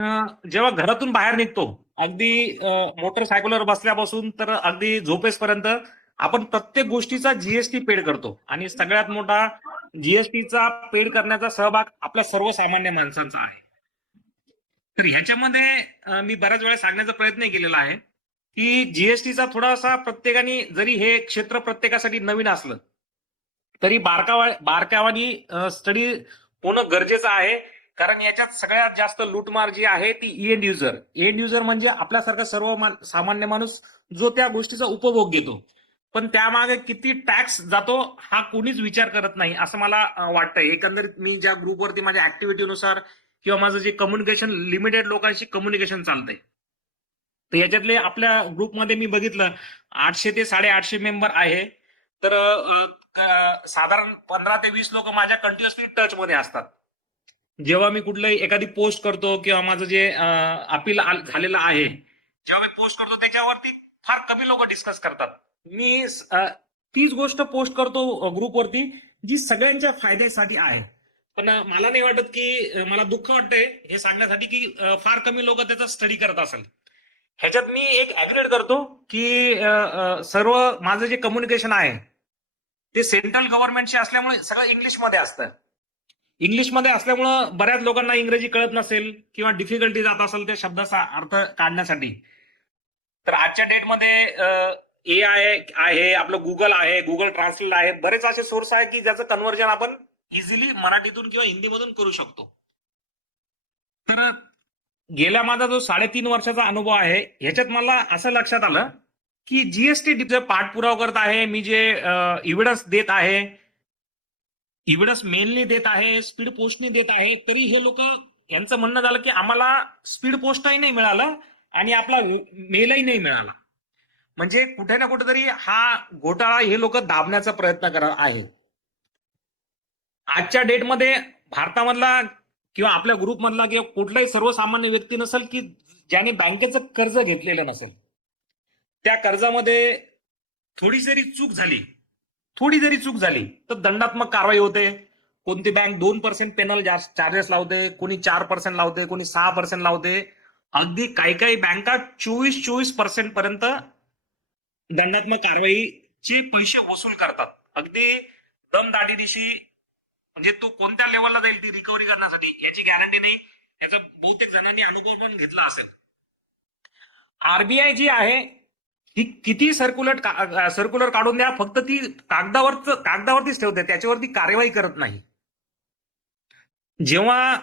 जेव्हा घरातून बाहेर निघतो, अगदी मोटरसायकलवर बसल्यापासून तर अगदी झोपेसपर्यंत आपण प्रत्येक गोष्टीचा जीएसटी पेड करतो आणि सगळ्यात मोठा जीएसटीचा पेड करण्याचा सहभाग आपल्या सर्वसामान्य माणसांचा आहे. तर ह्याच्यामध्ये मी बऱ्याच वेळा सांगण्याचा प्रयत्न केलेला आहे की जीएसटीचा थोडासा प्रत्येकाने, जरी हे क्षेत्र प्रत्येकासाठी नवीन असलं तरी बारकावानी स्टडी होणं गरजेचं आहे. कारण याच्यात सगळ्यात जास्त लूटमार जी आहे ती एंड युजर म्हणजे आपल्यासारखा सामान्य माणूस जो त्या गोष्टीचा उपभोग घेतो. पण त्यामागे किती टॅक्स जातो हा कोणीच विचार करत नाही असं मला वाटतंय. एकंदरीत मी ज्या ग्रुपवरती माझ्या ऍक्टिव्हिटीनुसार किंवा माझं जे कम्युनिकेशन, लिमिटेड लोकांशी कम्युनिकेशन चालतंय, तर याच्यातले आपल्या ग्रुपमध्ये मी बघितलं 800 ते 850 मेंबर आहे. तर साधारण 15 ते 20 लोक माझ्या कंटिन्युअसली टच मध्ये असतात. जेव्हा मी कुठलंही एखादी पोस्ट करतो किंवा माझं जे अपील झालेलं आहे, जेव्हा मी पोस्ट करतो त्याच्यावरती फार कमी लोक डिस्कस करतात. मी तीच गोष्ट पोस्ट करतो ग्रुपवरती जी सगळ्यांच्या फायद्यासाठी आहे. पण मला नाही वाटत की मला दुःख वाटतंय हे सांगण्यासाठी की फार कमी लोक त्याचा स्टडी करत असेल. ह्याच्यात मी एक ऍग्रीड करतो की सर्व माझं जे कम्युनिकेशन आहे ते सेंट्रल गव्हर्नमेंटशी असल्यामुळे सगळं इंग्लिशमध्ये असतं. इंग्लिशमध्ये असल्यामुळं बऱ्याच लोकांना इंग्रजी कळत नसेल किंवा डिफिकल्टी जात असेल त्या शब्दाचा अर्थ काढण्यासाठी. तर आजच्या डेटमध्ये ए आय आहे, आपलं गुगल आहे, गुगल ट्रान्सलेट आहे, बरेच असे सोर्स आहे की ज्याचं कन्व्हर्जन आपण इझिली मराठीतून किंवा हिंदीमधून करू शकतो. तर गेल्या माझा जो 3.5 वर्षाचा अनुभव आहे ह्याच्यात मला असं लक्षात आलं की जीएसटी पाठपुरावा करत आहे, मी जे इव्हिडन्स देत आहे, इव्हिडन्स मेनली देत आहे, स्पीड पोस्टने देत आहे, तरी हे लोक यांचं म्हणणं झालं की आम्हाला स्पीड पोस्टही नाही मिळालं आणि आपला मेलही नाही मिळाला. म्हणजे कुठे ना कुठेतरी हा घोटाळा हे लोक दाबण्याचा प्रयत्न करत आहे. आजच्या डेटमध्ये भारतामधला किंवा आपल्या ग्रुपमधला किंवा कुठलाही सर्वसामान्य व्यक्ती नसेल की ज्याने बँकेचं कर्ज घेतलेलं नसेल, त्या कर्जामध्ये थोडी जरी चूक झाली तर दंडात्मक कारवाई होते. कोणती बँक 2% पेनल चार्जेस लावते, कोणी 4% लावते, कोणी 6% लावते. अगदी काही बँका 24% पर्यंत दंडात्मक कारवाईचे पैसे वसूल करतात. अगदी दमदाटीनिशी. म्हणजे तो कोणत्या लेवलला जाईल ती रिकव्हरी करण्यासाठी याची गॅरंटी नाही. याचा बहुतेक जणांनी अनुभव पण घेतला असेल. आरबीआय जी आहे ही किती सर्क्युलर काढून द्या, फक्त ती कागदावरतीच ठेवते, त्याच्यावरती कार्यवाही करत नाही. जेव्हा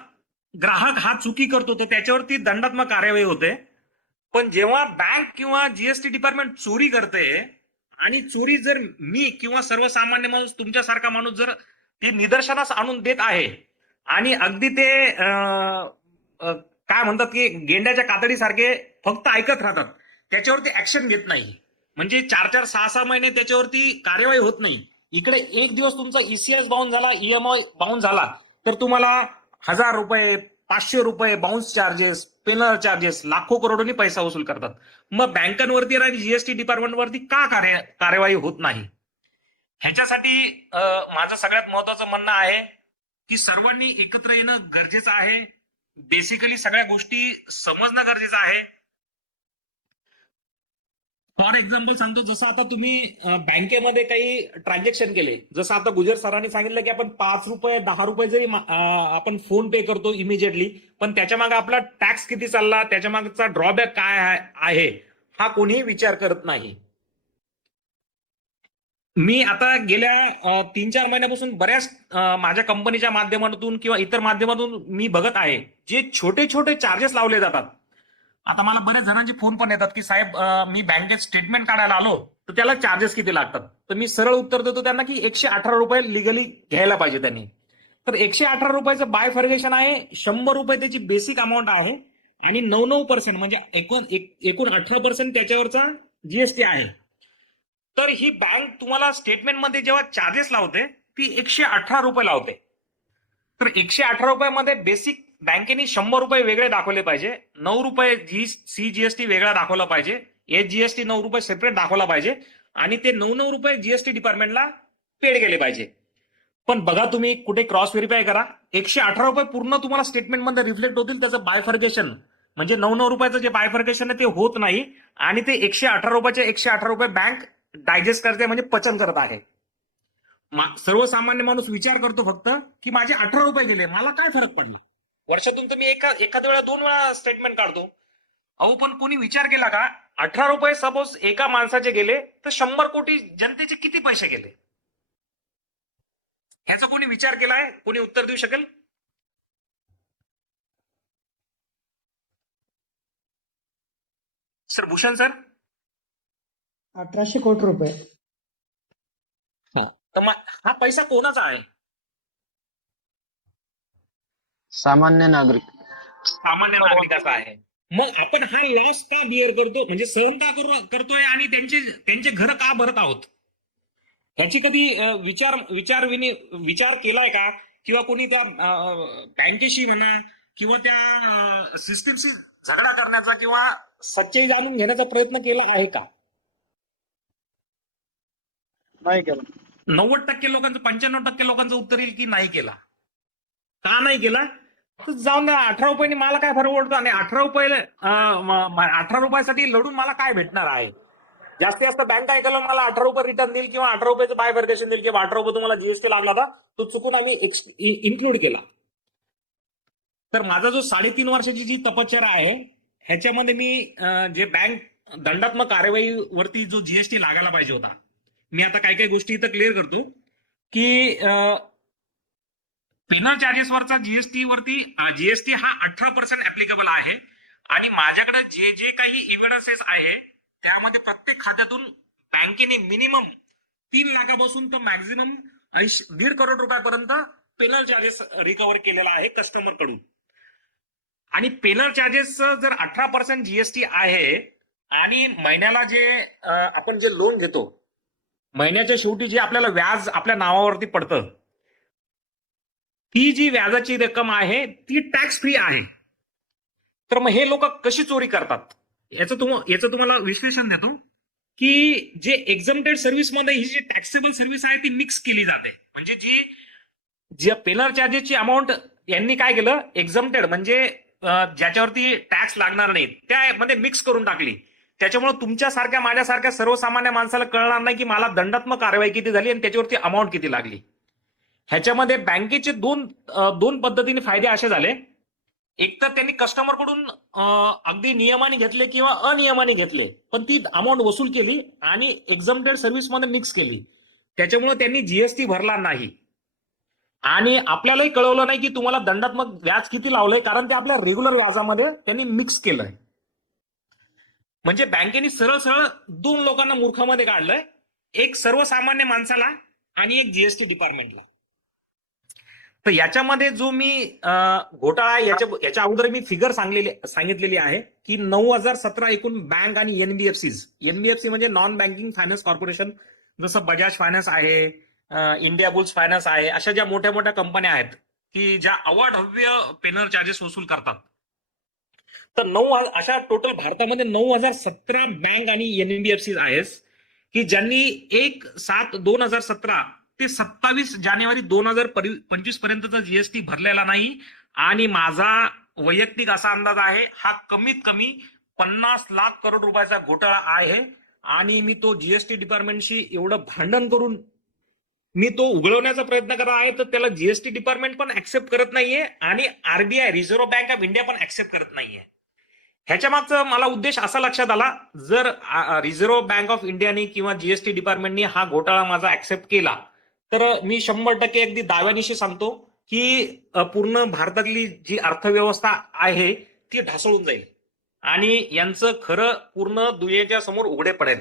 ग्राहक हा चुकी करतो तर त्याच्यावरती दंडात्मक कार्यवाही होते. पण जेव्हा बँक किंवा जीएसटी डिपार्टमेंट चोरी करते, आणि चोरी जर मी किंवा सर्वसामान्य माणूस, तुमच्यासारखा माणूस जर ते निदर्शनास आणून देत आहे आणि अगदी ते काय म्हणतात की गेंड्याच्या कातडीसारखे फक्त ऐकत राहतात, त्याच्यावरती ऍक्शन घेत नाही, म्हणजे 4-4, 6-6 महिने त्याच्यावरती कार्यवाही होत नाही. इकडे एक दिवस तुमचा ईसीएस बाउन्स झाला, ईएमआय बाउन्स झाला, तर तुम्हाला 1000 रुपये, 500 रुपये बाउन्स चार्जेस, पेनल चार्जेस, लाखो करोडोनी पैसा वसूल करतात. मग बँकांवरती आणि जीएसटी डिपार्टमेंटवरती का कार्यवाही होत नाही? ह्याच्यासाठी माझं सगळ्यात महत्वाचं म्हणणं आहे की सर्वांनी एकत्र येणं गरजेचं आहे. बेसिकली सगळ्या गोष्टी समजणं गरजेचं आहे. फॉर एक्झाम्पल सांगतो, जसं आता तुम्ही बँकेमध्ये काही ट्रान्झॅक्शन केले, जसं आता गुजर सरांनी सांगितलं की आपण 5 रुपये 10 रुपये जरी आपण फोन पे करतो इमिजिएटली, पण त्याच्या मागे आपला टॅक्स किती चालला, त्याच्या मागचा ड्रॉबॅक काय आहे हा कोणीही विचार करत नाही. मी आता गेल्या 3-4 महिन्यापासून बऱ्याच माझ्या कंपनीच्या माध्यमातून किंवा इतर माध्यमातून मी बघत आहे जे छोटे छोटे चार्जेस लावले जातात. आता मला बऱ्याच जणांचे फोन पण येतात की साहेब मी बँकेत स्टेटमेंट काढायला आलो तर त्याला चार्जेस किती लागतात. तर मी सरळ उत्तर देतो त्यांना की 118 रुपये लिगली घ्यायला पाहिजे त्यांनी. तर 118 रुपयाचं बायफर्गेशन आहे, 100 रुपये त्याची बेसिक अमाऊंट आहे आणि 9% म्हणजे एकूण 18% त्याच्यावरचा जीएसटी आहे. तर ही बँक तुम्हाला स्टेटमेंटमध्ये जेव्हा चार्जेस लावते ती 118 रुपये लावते. तर 118 रुपयामध्ये बेसिक बँकेने 100 रुपये वेगळे दाखवले पाहिजे, 9 रुपये सीजीएसटी वेगळा दाखवला पाहिजे, एसजीएसटी 9 रुपये सेपरेट दाखवला पाहिजे आणि ते 9 रुपये जीएसटी डिपार्टमेंटला पेड केले पाहिजे. पण बघा तुम्ही कुठे क्रॉस व्हेरीफाय करा, 118 रुपये पूर्ण तुम्हाला स्टेटमेंटमध्ये रिफ्लेक्ट होतील त्याचं बायफर्गेशन म्हणजे 9 रुपयाचं जे बायफर्केशन आहे ते होत नाही आणि ते 118 रुपये बँक डायजेस्ट करते, म्हणजे पचन करत आहे. सर्वसामान्य माणूस विचार करतो फक्त की माझे 18 रुपये गेले, मला काय फरक पडला. वर्षातून तर मी एखाद्या वेळा 2 वेळा स्टेटमेंट काढतो. अहो पण कोणी विचार केला का, 18 रुपये सपोज एका माणसाचे गेले तर 100 कोटी जनतेचे किती पैसे गेले, ह्याचा कोणी विचार केलाय? कोणी उत्तर देऊ शकेल? Sir, Bhushan sir. 1800 कोटी रुपये. तर मग हा पैसा कोणाचा आहे? सामान्य नागरिक. सामान्य नागरिकाचा आहे. मग आपण हा लॉस का बिअर करतो, म्हणजे सहन का करतोय आणि त्यांचे घर का भरत आहोत, ह्याची कधी विचार केलाय का? किंवा कोणी त्या बँकेशी म्हणा किंवा त्या सिस्टीमशी झगडा करण्याचा किंवा सच्चाई जाणून घेण्याचा प्रयत्न केला आहे का? नाही केलं. 90% लोकांचं, 95% लोकांचं उत्तर येईल की नाही केला. का नाही केला? जाऊन द्या, 18 रुपयांनी मला काय फरक पडतो, आणि 18 रुपयासाठी लढून मला काय भेटणार आहे? जास्तीत जास्त बँक काय केलं, मला 18 रुपये रिटर्न देईल किंवा 18 रुपयाचं बायफर्केशन देईल किंवा 18 रुपये तुम्हाला जीएसटी लागला होता तो चुकून आम्ही इन्क्लूड केला. तर माझा जो 3.5 वर्षाची जी तपश्चर्या आहे ह्याच्यामध्ये मी जे बँक दंडात्मक कारवाईवरती जो जीएसटी लागायला पाहिजे होता, मी आता काही काही गोष्टी इथं क्लिअर करतो की पेनल चार्जेसवरचा जीएसटी हा 18% ऍप्लिकेबल आहे आणि माझ्याकडे जे जे काही इव्हिडन्सेस आहे त्यामध्ये प्रत्येक खात्यातून बँकेने मिनिमम 3 लाखापासून तर मॅक्झिमम 1.5 करोड रुपयापर्यंत पेनल चार्जेस रिकव्हर केलेला आहे कस्टमर कडून. आणि पेनल चार्जेस जर 18% जीएसटी आहे आणि महिन्याला जे आपण जे लोन घेतो, महिन्याच्या शेवटी जे आपल्याला व्याज आपल्या नावावरती पडतं, ती जी व्याजाची रक्कम आहे ती टॅक्स फ्री आहे. तर मग हे लोक कशी चोरी करतात याचं तुम्हाला विश्लेषण देतो की जे एक्झम्प्टेड सर्व्हिसमध्ये ही जी टॅक्सेबल सर्व्हिस आहे ती मिक्स केली जाते. म्हणजे जी पेनल चार्जेसची अमाऊंट यांनी काय केलं, एक्झम्प्टेड म्हणजे ज्याच्यावरती टॅक्स लागणार नाही त्यामध्ये मिक्स करून टाकली. त्याच्यामुळे तुमच्यासारख्या माझ्यासारख्या सर्वसामान्य माणसाला कळणार नाही की मला दंडात्मक कारवाई किती झाली आणि त्याच्यावरती अमाऊंट किती लागली. ह्याच्यामध्ये बँकेचे दोन पद्धतीने फायदे असे झाले. एक तर त्यांनी कस्टमरकडून अगदी नियमाने घेतले किंवा अनियमाने घेतले, पण ती अमाऊंट वसूल केली आणि एक्झम्प्टेड सर्व्हिसमध्ये मिक्स केली. त्याच्यामुळे त्यांनी जीएसटी भरला नाही आणि आपल्यालाही कळवलं नाही की तुम्हाला दंडात्मक व्याज किती लावलंय, कारण ते आपल्या रेग्युलर व्याजामध्ये त्यांनी मिक्स केलंय. म्हणजे बँकेने सरळ सरळ 2 लोकांना मूर्खामध्ये काढलंय, एक सर्वसामान्य माणसाला आणि एक जीएसटी डिपार्टमेंटला. तर याच्यामध्ये जो मी घोटाळा याच्या अगोदर मी फिगर सांगितलेली आहे की 9,017 एकूण बँक आणि एनबीएफसी म्हणजे नॉन बँकिंग फायनान्स कॉर्पोरेशन, जसं बजाज फायनान्स आहे, इंडिया बुल्स फायनान्स आहे, अशा ज्या मोठ्या मोठ्या कंपन्या आहेत की ज्या अवाढव्य पेनल चार्जेस वसूल करतात. तर अशा टोटल भारतामध्ये 9,017 बँक आणि एनबीएफसी आहेत की ज्यांनी 1/7/2017 ते 27 जानेवारी 2025 पर्यंतचा जीएसटी भरलेला नाही. आणि माझा वैयक्तिक असा अंदाज आहे हा कमीत कमी 50 लाख करोड रुपयाचा घोटाळा आहे. आणि मी तो जीएसटी डिपार्टमेंटशी एवढं भांडण करून मी तो उघडवण्याचा प्रयत्न करत आहे, तर त्याला जीएसटी डिपार्टमेंट पण ऍक्सेप्ट करत नाहीये आणि RBI reserve bank of India पण ऍक्सेप्ट करत नाहीये. ह्याच्या मागचा मला उद्देश असा लक्षात आला, जर रिझर्व्ह बँक ऑफ इंडियाने किंवा जीएसटी डिपार्टमेंटने हा घोटाळा माझा ऍक्सेप्ट केला तर मी 100% अगदी दाव्यानिशी सांगतो की पूर्ण भारतातली जी अर्थव्यवस्था आहे ती ढासळून जाईल आणि यांचं खरं पूर्ण दुनियेच्या समोर उघडे पडेल.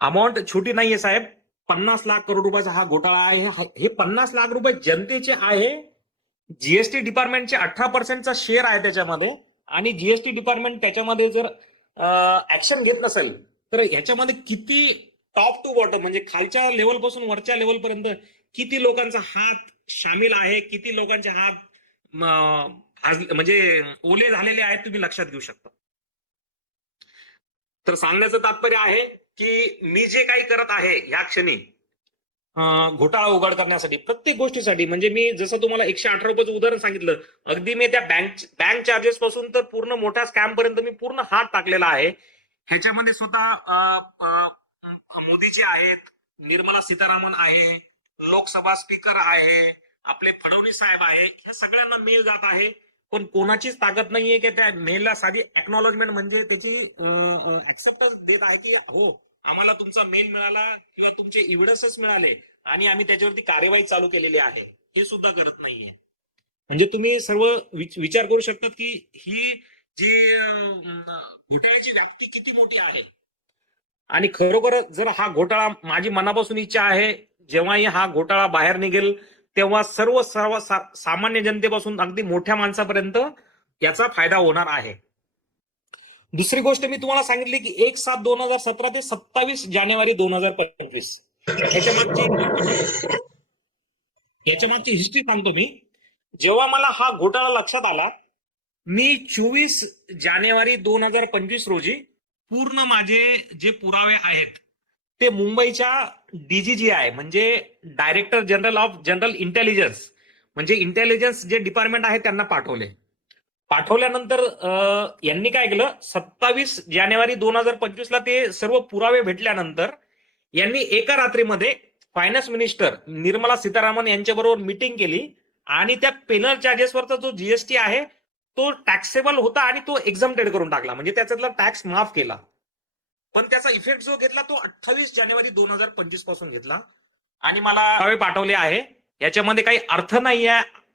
अमाऊंट छोटी नाहीये साहेब, 50 लाख करोड रुपयाचा हा घोटाळा आहे. हे 50 लाख रुपये जनतेचे आहे. जीएसटी डिपार्टमेंटचे 18%चा शेअर आहे त्याच्यामध्ये आणि जीएसटी डिपार्टमेंट त्याच्यामध्ये जर ऍक्शन घेत नसेल तर ह्याच्यामध्ये किती टॉप टू बॉटम म्हणजे खालच्या लेवलपासून वरच्या लेवलपर्यंत किती लोकांचा हात सामील आहे, किती लोकांचे हात म्हणजे ओले झालेले आहेत, तुम्ही लक्षात घेऊ शकता. तर सांगण्याचं तात्पर्य आहे की मी जे काही करत आहे ह्या क्षणी घोटाळा उघड करण्यासाठी, प्रत्येक गोष्टीसाठी. म्हणजे मी जसं तुम्हाला 118 रुपयाचं उदाहरण सांगितलं, अगदी मी त्या बँक चार्जेस पासून तर पूर्ण मोठ्या स्कॅम पर्यंत मी पूर्ण हात टाकलेला आहे. ह्याच्यामध्ये स्वतः मोदीजी आहेत, निर्मला सीतारामन आहे, लोकसभा स्पीकर आहे, आपले फडणवीस साहेब आहे, ह्या सगळ्यांना मेल जात आहे. पण कोणाचीच ताकद नाहीये की त्या मेलला साधी एक्नॉलेजमेंट म्हणजे त्याची ऍक्सेप्टन्स देत आहे की हो आम्हाला तुमचा मेल मिळाला किंवा तुमचे एव्हिडन्सेस मिळाले आणि आम्ही त्याच्यावरती कार्यवाही चालू केलेली आहे, हे सुद्धा करत नाहीये. म्हणजे तुम्ही सर्व विचार करू शकतात की ही जी घोटाळ्याची व्याप्ती किती मोठी आहे. आणि खरोखर जर हा घोटाळा, माझी मनापासून इच्छा आहे, जेव्हाही हा घोटाळा बाहेर निघेल तेव्हा सर्व सर्व सामान्य जनतेपासून अगदी मोठ्या माणसापर्यंत याचा फायदा होणार आहे. दुसरी गोष्ट मी तुम्हाला सांगितली की 1/7/2017 ते 27 जानेवारी 2025 याच्या मागची हिस्ट्री सांगतो मी. जेव्हा मला हा घोटाळा लक्षात आला, मी 24 जानेवारी 2025 रोजी पूर्ण माझे जे पुरावे आहेत ते मुंबईच्या DGGI म्हणजे director general of general intelligence, म्हणजे इंटेलिजन्स जे डिपार्टमेंट आहे त्यांना पाठवल्यानंतर यांनी काय केलं, 27 जानेवारी 2025 ला ते सर्व पुरावे भेटल्यानंतर यांनी एका रात्रीमध्ये फायनान्स मिनिस्टर निर्मला सीतारामन यांच्याबरोबर मीटिंग केली आणि त्या पेनल चार्जेसवरचा जो जीएसटी आहे तो टॅक्सेबल होता आणि तो एक्झम्प्टेड करून टाकला, म्हणजे त्याच्यातला टॅक्स माफ केला. पण त्याचा इफेक्ट जो घेतला तो 28 जानेवारी 2025 पासून घेतला आणि मला पुरावे पाठवले आहे. याच्यामध्ये काही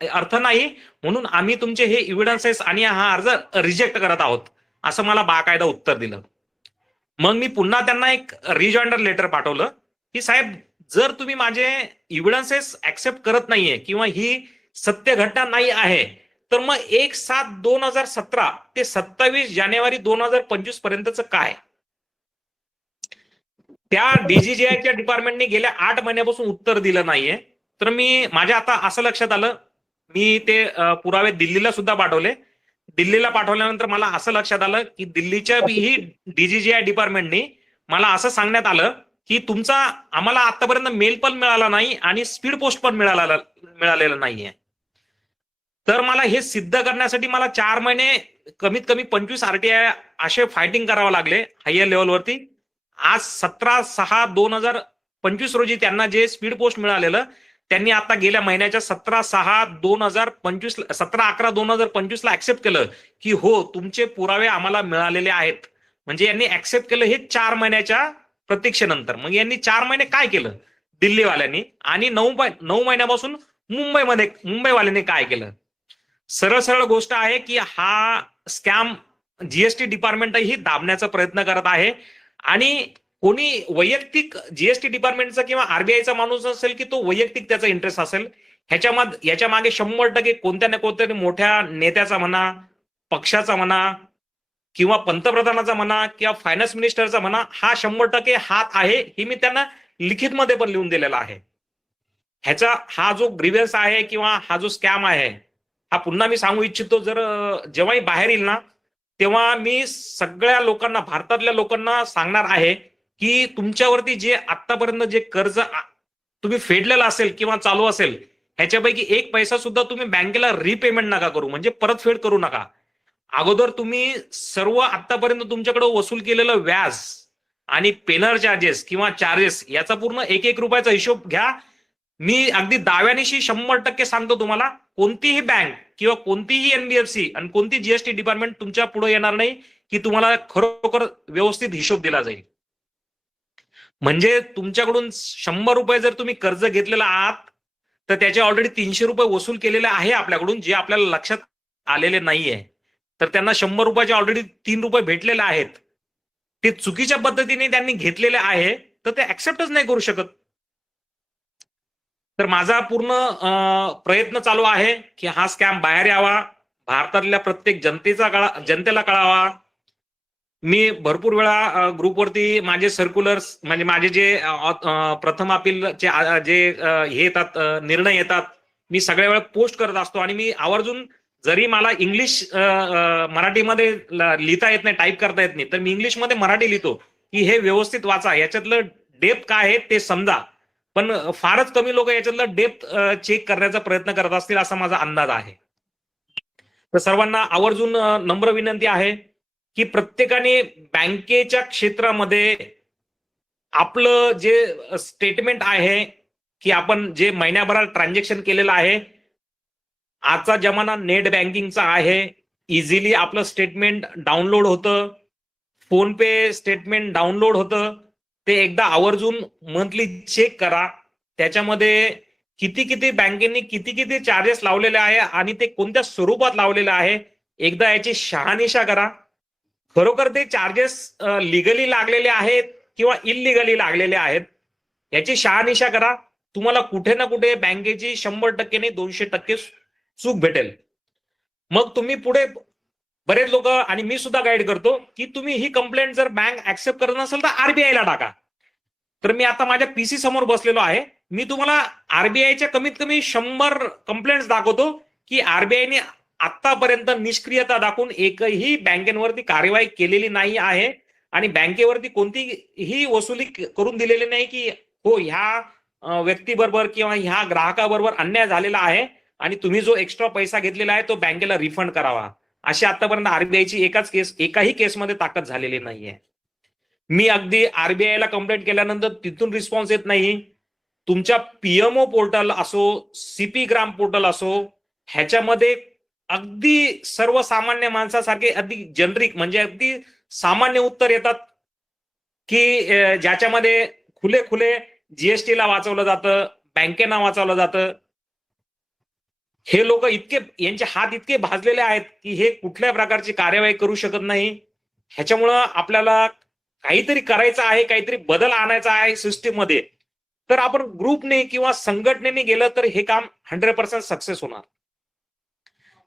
अर्थ नाही म्हणून आम्ही तुमचे हे एव्हिडन्सेस आणि हा अर्ज रिजेक्ट करत आहोत, असं मला बाकायदा उत्तर दिलं. मग मी पुन्हा त्यांना एक रिजॉइंडर लेटर पाठवलं की साहेब, जर तुम्ही माझे एव्हिडन्सेस ऍक्सेप्ट करत नाहीये किंवा ही सत्य घटना नाही आहे तर मग 1/7/2017 ते 27 जानेवारी 2025 पर्यंतचं काय. त्या DGGIच्या डिपार्टमेंटने गेल्या 8 महिन्यापासून उत्तर दिलं नाहीये. तर माझ्या आता असं लक्षात आलं, मी ते पुरावे दिल्लीला सुद्धा पाठवले. दिल्लीला पाठवल्यानंतर मला असं लक्षात आलं की दिल्लीच्या ही DGGI डिपार्टमेंटने मला असं सांगण्यात आलं की तुमचा आम्हाला आतापर्यंत मेल पण मिळाला नाही आणि स्पीड पोस्ट पण मिळालेलं नाहीये. तर मला हे सिद्ध करण्यासाठी मला 4 महिने कमीत कमी 25 RTI असे फायटिंग करावं लागले हायर लेवलवरती. आज 17/6/2025 रोजी त्यांना जे स्पीड पोस्ट मिळालेलं, त्यांनी आता गेल्या महिन्याच्या 17/11/2025 ला ऍक्सेप्ट केलं की हो तुमचे पुरावे आम्हाला मिळालेले आहेत. म्हणजे यांनी ऍक्सेप्ट केलं हे 4 महिन्याच्या प्रतीक्षेनंतर. मग यांनी 4 महिने काय केलं दिल्लीवाल्यांनी आणि 9 महिन्यापासून मुंबईवाल्यांनी काय केलं. सरळ सरळ गोष्ट आहे की हा स्कॅम जीएसटी डिपार्टमेंटही दाबण्याचा प्रयत्न करत आहे आणि कोणी वैयक्तिक जीएसटी डिपार्टमेंटचा किंवा आरबीआयचा माणूस असेल की तो वैयक्तिक त्याचा इंटरेस्ट असेल, याच्या मागे 100% कोणत्या ना कोणत्या मोठ्या नेत्याचा म्हणा, पक्षाचा म्हणा किंवा पंतप्रधानाचा म्हणा किंवा फायनान्स मिनिस्टरचा म्हणा, हा 100% हात आहे. हे मी त्यांना लिखितमध्ये पण लिहून दिलेला आहे. हा जो ग्रीव्हन्स आहे किंवा हा जो स्कॅम आहे, हा पुन्हा मी सांगू इच्छितो, जर जेव्हाही बाहेर येईल ना तेव्हा मी सगळ्या लोकांना, भारतातल्या लोकांना सांगणार आहे की तुमच्यावरती जे आतापर्यंत जे कर्ज तुम्ही फेडलेलं असेल किंवा चालू असेल, ह्याच्यापैकी 1 पैसा सुद्धा तुम्ही बँकेला रिपेमेंट नका करू, म्हणजे परतफेड करू नका. अगोदर तुम्ही सर्व आतापर्यंत तुमच्याकडे वसूल केलेलं व्याज आणि पेनल चार्जेस किंवा चार्जेस याचा पूर्ण 1-1 रुपयाचा हिशोब घ्या. मी अगदी दाव्यानिशी 100% सांगतो तुम्हाला, कोणतीही बँक किंवा कोणतीही NBFC आणि कोणती जीएसटी डिपार्टमेंट तुमच्या पुढे येणार नाही की तुम्हाला खरोखर व्यवस्थित हिशोब दिला जाईल. म्हणजे तुमच्याकडून 100 रुपये जर तुम्ही कर्ज घेतलेला आहात तर त्याचे ऑलरेडी 300 रुपये वसूल केलेले आहे आपल्याकडून, जे आपल्याला लक्षात आलेले नाहीये. तर त्यांना 100 रुपयाचे ऑलरेडी 3 रुपये भेटलेले आहेत. ते चुकीच्या पद्धतीने त्यांनी घेतलेले आहे तर ते ऍक्सेप्टच नाही करू शकत. तर माझा पूर्ण प्रयत्न चालू आहे की हा स्कॅम बाहेर यावा, भारतातल्या प्रत्येक जनतेला कळावा. मी भरपूर वेळा ग्रुपवरती माझे सर्क्युलर्स, म्हणजे माझे जे प्रथम अपीलचे जे हे येतात, निर्णय येतात, मी सगळ्या वेळा पोस्ट करत असतो आणि मी आवर्जून, जरी मला इंग्लिश मराठीमध्ये लिहिता येत नाही, टाईप करता येत नाही, तर मी इंग्लिशमध्ये मराठी लिहितो की हे व्यवस्थित वाचा, याच्यातलं डेप्थ काय आहे ते समजा. पण फारच कमी लोक याच्यातलं डेप्थ चेक करण्याचा प्रयत्न करत असतील असा माझा अंदाज आहे. तर सर्वांना आवर्जून नम्र विनंती आहे की प्रत्येकाने बँकेच्या क्षेत्रामध्ये आपलं जे स्टेटमेंट आहे की आपण जे महिन्याभरात ट्रान्झॅक्शन केलेलं आहे, आजचा जमाना नेट बँकिंगचा आहे, इझिली आपलं स्टेटमेंट डाउनलोड होतं, फोन पे स्टेटमेंट डाउनलोड होतं, ते एकदा आवर्जून मंथली चेक करा. त्याच्यामध्ये किती किती बँकेने किती किती चार्जेस लावलेले आहे आणि ते कोणत्या स्वरूपात लावलेले आहे, एकदा याची शहानिशा करा. खरोखर ते चार्जेस लिगली लागलेले आहेत किंवा इलिगली लागलेले आहेत याची शहानिशा करा. तुम्हाला कुठे ना कुठे बँकेची 100% नाही 200% चूक भेटेल. मग तुम्ही पुढे बरेच लोक आणि मी सुद्धा गाईड करतो की तुम्ही ही कंप्लेंट जर बँक ऍक्सेप्ट करत नसेल तर आरबीआयला टाका. तर मी आता माझ्या पीसी समोर बसलेलो आहे, मी तुम्हाला आरबीआयच्या कमीत कमी 100 कंप्लेंट्स दाखवतो की आरबीआयने आतापर्यंत निष्क्रियता दाखवून एकही बँकेवरती कार्यवाही केलेली नाही आहे आणि बँकेवरती कोणतीही वसुली करून दिलेली नाही की हो ह्या व्यक्तीबरोबर किंवा ह्या ग्राहकाबरोबर अन्याय झालेला आहे आणि तुम्ही जो एक्स्ट्रा पैसा घेतलेला आहे तो बँकेला रिफंड करावा, अशी आतापर्यंत आरबीआयची एकाही केसमध्ये ताकद झालेली नाहीये. मी अगदी आरबीआयला कंप्लेंट केल्यानंतर तिथून रिस्पॉन्स येत नाही. तुमच्या पीएमओ पोर्टल असो, सीपी ग्राम पोर्टल असो, ह्याच्यामध्ये अगदी सर्वसामान्य माणसासारखे अगदी जनरिक म्हणजे अगदी सामान्य उत्तर येतात की ज्याच्यामध्ये खुले खुले जीएसटीला वाचवलं जातं, बँकेना वाचवलं जातं. हे लोक इतके यांचे हात इतके भाजलेले आहेत की हे कुठल्या प्रकारची कार्यवाही करू शकत नाही. ह्याच्यामुळं आपल्याला काहीतरी करायचं आहे, काहीतरी बदल आणायचा आहे सिस्टीम मध्ये. तर आपण ग्रुपने किंवा संघटनेने गेलं तर हे काम 100% सक्सेस होणार.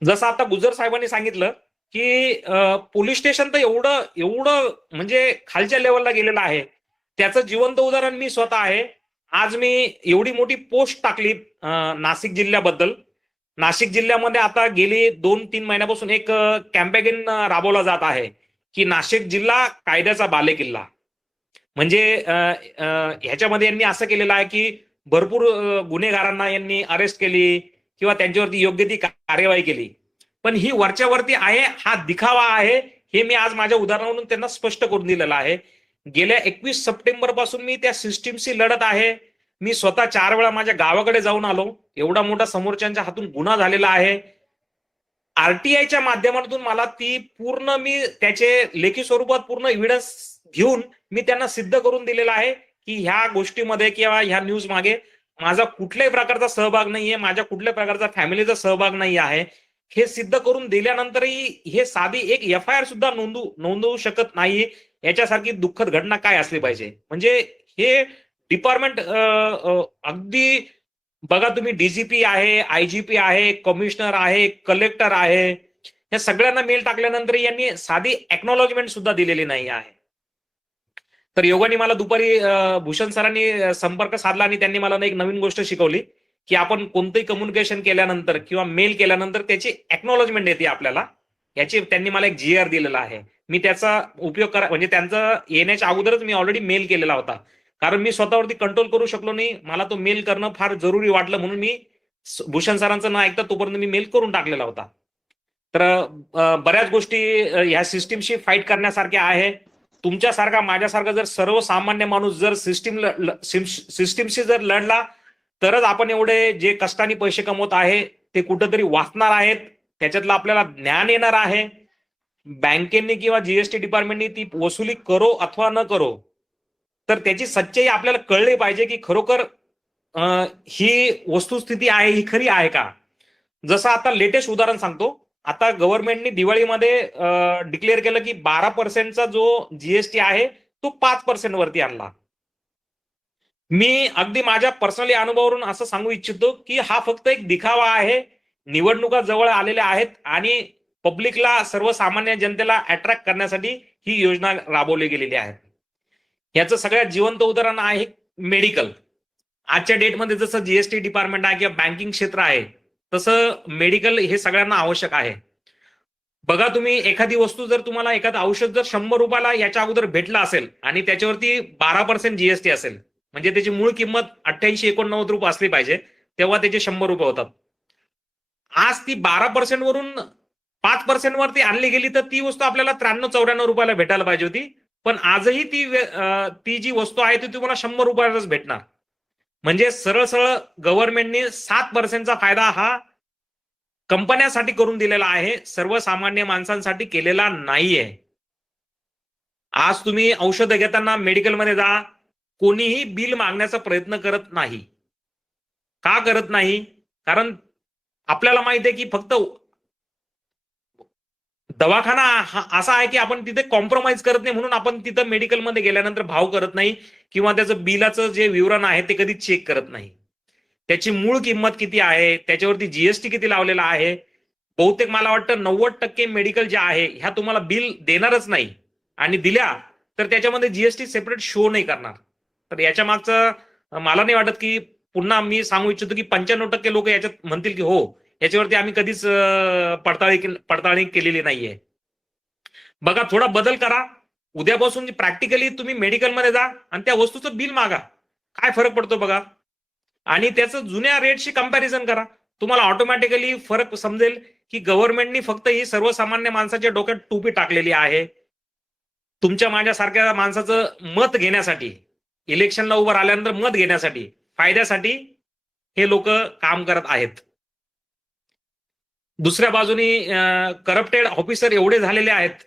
जसं आता गुजर साहेबांनी सांगितलं की पोलीस स्टेशन तर एवढं एवढं म्हणजे खालच्या लेवलला गेलेलं आहे, त्याचं जिवंत उदाहरण मी स्वतः आहे. आज मी एवढी मोठी पोस्ट टाकली नाशिक जिल्ह्याबद्दल. नाशिक जिल्ह्यामध्ये आता गेली 2-3 महिन्यापासून एक कॅम्पेन राबवला जात आहे की नाशिक जिल्हा कायद्याचा बालेकिल्ला. म्हणजे ह्याच्यामध्ये यांनी असं केलेलं आहे की भरपूर गुन्हेगारांना यांनी अरेस्ट केली किंवा त्यांच्यावरती योग्य ती कार्यवाही केली. पण ही वरच्यावरती आहे, हा दिखावा आहे, हे मी आज माझ्या उदाहरणावरून त्यांना स्पष्ट करून दिलेलं आहे. गेल्या 21 सप्टेंबर पासून मी त्या सिस्टीमशी लढत आहे. मी स्वतः 4 वेळा माझ्या गावाकडे जाऊन आलो. एवढा मोठा समोरच्यांच्या हातून गुन्हा झालेला आहे. आरटीआयच्या माध्यमातून मला ती पूर्ण मी त्याचे लेखी स्वरूपात पूर्ण एव्हिडन्स घेऊन मी त्यांना सिद्ध करून दिलेला आहे की ह्या गोष्टीमध्ये किंवा ह्या न्यूज मागे माझा कुठल्याही प्रकारचा सहभाग नाहीये, माझ्या कुठल्याही प्रकारचा फॅमिलीचा सहभाग नाही आहे. हे सिद्ध करून दिल्यानंतरही हे साधी एक एफआयआर सुद्धा नोंदवू शकत नाही. याच्यासारखी दुःखद घटना काय असली पाहिजे. म्हणजे हे डिपार्टमेंट अगदी बघा तुम्ही, डीजीपी आहे, आयजीपी आहे, कमिशनर आहे, कलेक्टर आहे, या सगळ्यांना मेल टाकल्यानंतर यांनी साधी एक्नॉलॉजमेंट सुद्धा दिलेली नाही आहे. तर योगाने मला दुपारी भूषण सरांनी संपर्क साधला आणि त्यांनी मला एक नवीन गोष्ट शिकवली की आपण कोणतंही कम्युनिकेशन केल्यानंतर किंवा मेल केल्यानंतर त्याची एक्नॉलॉजमेंट येते आपल्याला. याची त्यांनी मला एक जीआर दिलेला आहे. मी त्याचा उपयोग करा म्हणजे त्यांचं येण्याच्या अगोदरच मी ऑलरेडी मेल केलेला होता, कारण मी स्वतःवरती कंट्रोल करू शकलो नाही. मला तो मेल करणं फार जरुरी वाटलं म्हणून मी भूषण सरांचं न ऐकता तोपर्यंत मी मेल करून टाकलेला होता. तर बऱ्याच गोष्टी ह्या सिस्टीमशी फाईट करण्यासारख्या आहे. तुमच्यासारखा माझ्यासारखा जर सर्वसामान्य माणूस जर सिस्टीमशी जर लढला तरच आपण एवढे जे कष्टाने पैसे कमवत आहे ते कुठंतरी वाचणार आहेत, त्याच्यातलं आपल्याला ज्ञान येणार आहे. बँकेने किंवा जीएसटी डिपार्टमेंटने ती वसुली करो अथवा न करो, तर त्याची सच्चाई आपल्याला कळली पाहिजे की खरोखर ही वस्तुस्थिती आहे ही खरी आहे का. जसं आता लेटेस्ट उदाहरण सांगतो. आता गव्हर्नमेंटने दिवाळीमध्ये डिक्लेअर केलं की 12%चा जो जीएसटी आहे तो 5% वरती आणला. मी अगदी माझ्या पर्सनली अनुभवावरून असं सांगू इच्छितो की हा फक्त एक दिखावा आहे. निवडणुका जवळ आलेल्या आहेत आणि पब्लिकला, सर्वसामान्य जनतेला अट्रॅक्ट करण्यासाठी ही योजना राबवली गेलेली आहे. याचं सगळ्यात जिवंत उदाहरण आहे मेडिकल. आजच्या डेटमध्ये जसं जीएसटी डिपार्टमेंट आहे किंवा बँकिंग क्षेत्र आहे तसं मेडिकल हे सगळ्यांना आवश्यक आहे. बघा तुम्ही, एखादी वस्तू जर तुम्हाला एखादं औषध जर 100 रुपयाला याच्या अगोदर भेटलं असेल आणि त्याच्यावरती 12% जीएसटी असेल म्हणजे त्याची मूळ किंमत 88-89 रुपये असली पाहिजे, तेव्हा त्याचे 100 रुपये होतात. आज ती 12% वरून 5% वरती आणली गेली तर ती वस्तू आपल्याला 93-94 रुपयाला भेटायला पाहिजे होती. पण आजही ती जी वस्तू आहे ती तुम्हाला 100 रुपयालाच भेटणार. म्हणजे सरळ सरळ गव्हर्नमेंटने 7% फायदा हा कंपन्यांसाठी करून दिलेला आहे, सर्वसामान्य माणसांसाठी केलेला नाहीये. आज तुम्ही औषधं घेताना मेडिकलमध्ये जा, कोणीही बिल मागण्याचा प्रयत्न करत नाही. का करत नाही? कारण आपल्याला माहित आहे की फक्त दवाखाना असा आहे की आपण तिथे कॉम्प्रोमाइज करत नाही, म्हणून आपण तिथं मेडिकलमध्ये गेल्यानंतर भाव करत नाही किंवा त्याचं बिलाचं जे विवरण आहे ते कधी चेक करत नाही. त्याची मूळ किंमत किती आहे, त्याच्यावरती जीएसटी किती लावलेला आहे. बहुतेक मला वाटतं 90% मेडिकल जे आहे ह्या तुम्हाला बिल देणारच नाही, आणि दिल्या तर त्याच्यामध्ये जीएसटी सेपरेट शो नाही करणार. तर याच्या मागचं मला नाही वाटत की, पुन्हा मी सांगू इच्छितो की 95% लोक याच्यात म्हणतील की हो, याच्यावरती आम्ही कधीच पडताळणी केलेली नाहीये. बघा, थोडा बदल करा. उद्यापासून प्रॅक्टिकली तुम्ही मेडिकलमध्ये जा आणि त्या वस्तूचं बिल मागा. काय फरक पडतो बघा, आणि त्याचं जुन्या रेटशी कंपॅरिझन करा. तुम्हाला ऑटोमॅटिकली फरक समजेल की गव्हर्नमेंटनी फक्त ही सर्वसामान्य माणसाच्या डोक्यात टोपी टाकलेली आहे. तुमच्या माझ्यासारख्या माणसाचं मत घेण्यासाठी, इलेक्शनला उभं राहिल्यानंतर मत घेण्यासाठी, फायद्यासाठी हे लोक काम करत आहेत. दुसऱ्या बाजूने करप्टेड ऑफिसर एवढे झालेले आहेत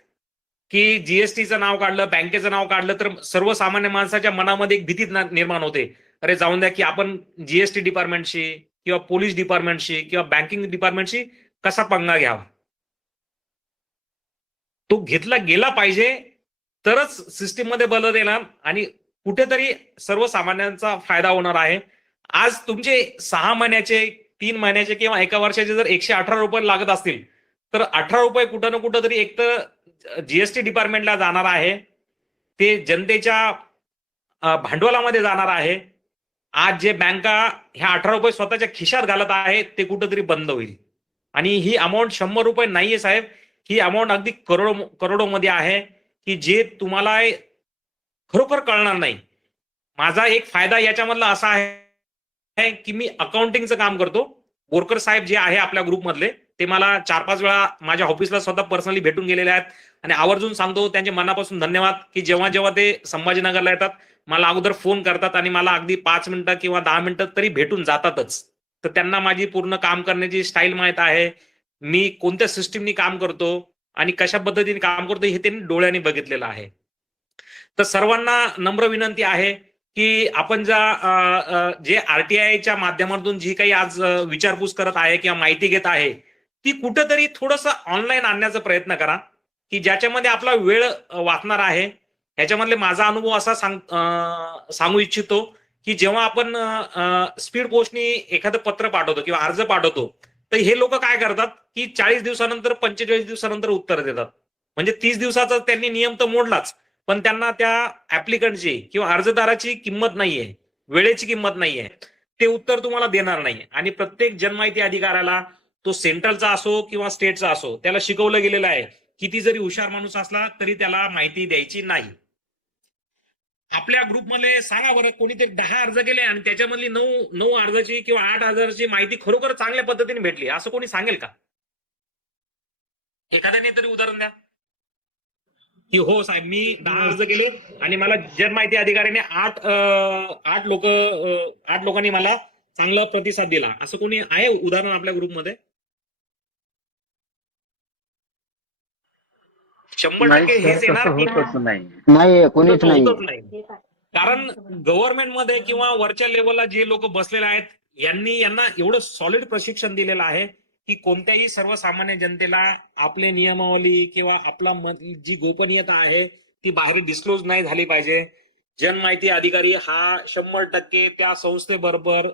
की जीएसटीचं नाव काढलं, बँकेचं नाव काढलं तर सर्वसामान्य माणसाच्या मनामध्ये एक भीती निर्माण होते. अरे जाऊन द्या की आपण जीएसटी डिपार्टमेंटशी किंवा पोलीस डिपार्टमेंटशी किंवा बँकिंग डिपार्टमेंटशी कसा पंगा घ्यावा. तो घेतला गेला पाहिजे, तरच सिस्टीम मध्ये बदल येणार आणि कुठेतरी सर्वसामान्यांचा फायदा होणार आहे. आज तुमचे 6 महिन्याचे, 3 महिन्याचे किंवा एका वर्षाचे जर 118 रुपये लागत असतील, तर 18 रुपये कुठं ना कुठं तरी एक तर जीएसटी डिपार्टमेंटला जाणार आहे, ते जनतेच्या भांडवलामध्ये जाणार आहे. आज जे बँका ह्या 18 रुपये स्वतःच्या खिशात घालत आहेत ते कुठंतरी बंद होईल. आणि ही अमाऊंट 100 रुपये नाहीये साहेब, ही अमाऊंट अगदी करोडोमध्ये आहे की जे तुम्हाला खरोखर कळणार नाही. माझा एक फायदा याच्यामधला असा आहे की मी अकाउंटिंगचं काम करतो. बोरकर साहेब जे आहे आपल्या ग्रुपमधले, ते मला 4-5 वेळा माझ्या ऑफिसला स्वतः पर्सनली भेटून गेलेले आहेत आणि आवर्जून सांगतो त्यांचे मनापासून धन्यवाद की जेव्हा जेव्हा ते संभाजीनगरला येतात मला अगोदर फोन करतात आणि मला अगदी 5 मिनिटं किंवा 10 मिनिटं तरी भेटून जातातच. तर त्यांना माझी पूर्ण काम करण्याची स्टाईल माहित आहे, मी कोणत्या सिस्टीमनी काम करतो आणि कशा पद्धतीने काम करतो हे त्यांनी डोळ्यांनी बघितलेलं आहे. तर सर्वांना नम्र विनंती आहे की आपण जे आरटीआयच्या माध्यमातून जी काही आज विचारपूस करत आहे किंवा माहिती घेत आहे, ती कुठेतरी थोडंसं ऑनलाईन आणण्याचा प्रयत्न करा की ज्याच्यामध्ये आपला वेळ वाचणार आहे. ह्याच्यामधले माझा अनुभव असा सांगू इच्छितो की जेव्हा आपण स्पीड पोस्टनी एखादं पत्र पाठवतो किंवा अर्ज पाठवतो, तर हे लोक काय करतात की 40 दिवसानंतर 45 दिवसानंतर उत्तर देतात. म्हणजे 30 दिवसाचा त्यांनी नियम तर मोडलाच, पण त्यांना त्या ऍप्लिकंटची किंवा अर्जदाराची किंमत नाहीये, वेळेची किंमत नाहीये, ते उत्तर तुम्हाला देणार नाही. आणि प्रत्येक जनमाहिती अधिकाऱ्याला, तो सेंट्रलचा असो किंवा स्टेटचा असो, त्याला शिकवलं गेलेलं आहे किती जरी हुशार माणूस असला तरी त्याला माहिती द्यायची नाही. आपल्या ग्रुपमध्ये सांगा बरं, कोणीतरी 10 अर्ज केले आणि त्याच्यामधली 9 अर्जाची किंवा 8 अर्जाची माहिती खरोखर चांगल्या पद्धतीने भेटली, असं कोणी सांगेल का? एखाद्याने तरी उदाहरण द्या की हो साहेब मी 10 अर्ज केले आणि मला जनमाहिती अधिकाऱ्याने 8 लोकांनी मला चांगला प्रतिसाद दिला, असं कोणी आहे उदाहरण आपल्या ग्रुपमध्ये? 100% हेच येणार की नाही, कोणीच नाही. होतच नाही. कारण गव्हर्नमेंटमध्ये किंवा वरच्या लेवलला जे लोक बसलेले आहेत यांना एवढं सॉलिड प्रशिक्षण दिलेलं आहे की कोणत्याही सर्वसामान्य जनतेला आपले नियमावली किंवा आपला जी गोपनीयता आहे ती बाहेर डिस्क्लोज नाही झाली पाहिजे. जनमाहिती अधिकारी हा 100% त्या संस्थेबरोबर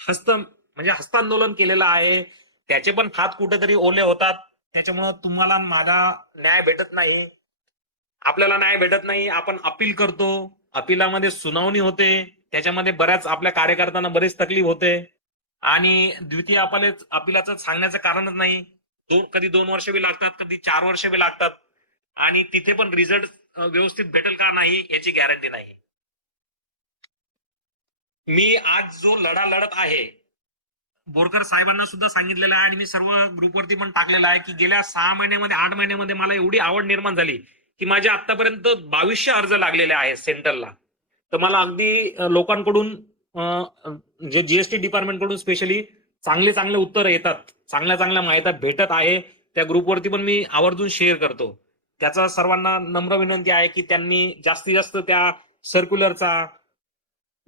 हस्तांदोलन केलेलं आहे. त्याचे पण हात कुठेतरी ओले होतात, त्याच्यामुळे तुम्हाला माझा न्याय भेटत नाही, आपल्याला न्याय भेटत नाही. आपण अपील करतो, अपिलामध्ये सुनावणी होते, त्याच्यामध्ये बऱ्याच आपल्या कार्यकर्त्यांना बरीच तकलीफ होते आणि द्वितीय अपिलाचं सांगण्याचं कारणच नाही. कधी 2 वर्ष बी लागतात, कधी 4 वर्ष बी लागतात आणि तिथे पण रिझल्ट व्यवस्थित भेटेल का नाही याची गॅरंटी नाही. मी आज जो लढा लढत आहे, बोरकर साहेबांना सुद्धा सांगितलेलं आहे आणि मी सर्व ग्रुपवरती पण टाकलेलं आहे की गेल्या 6 महिन्यामध्ये 8 महिन्यामध्ये मला एवढी आवड निर्माण झाली की माझे आतापर्यंत 2200 अर्ज लागलेले आहेत सेंटरला. तर मला अगदी लोकांकडून जे जीएसटी डिपार्टमेंट कडून स्पेशली चांगले चांगले उत्तर येतात, चांगल्या चांगल्या माहिती भेटत आहे. त्या ग्रुपवरती पण मी आवर्जून शेअर करतो. त्याचा सर्वांना नम्र विनंती आहे की त्यांनी जास्तीत जास्त त्या सर्क्युलरचा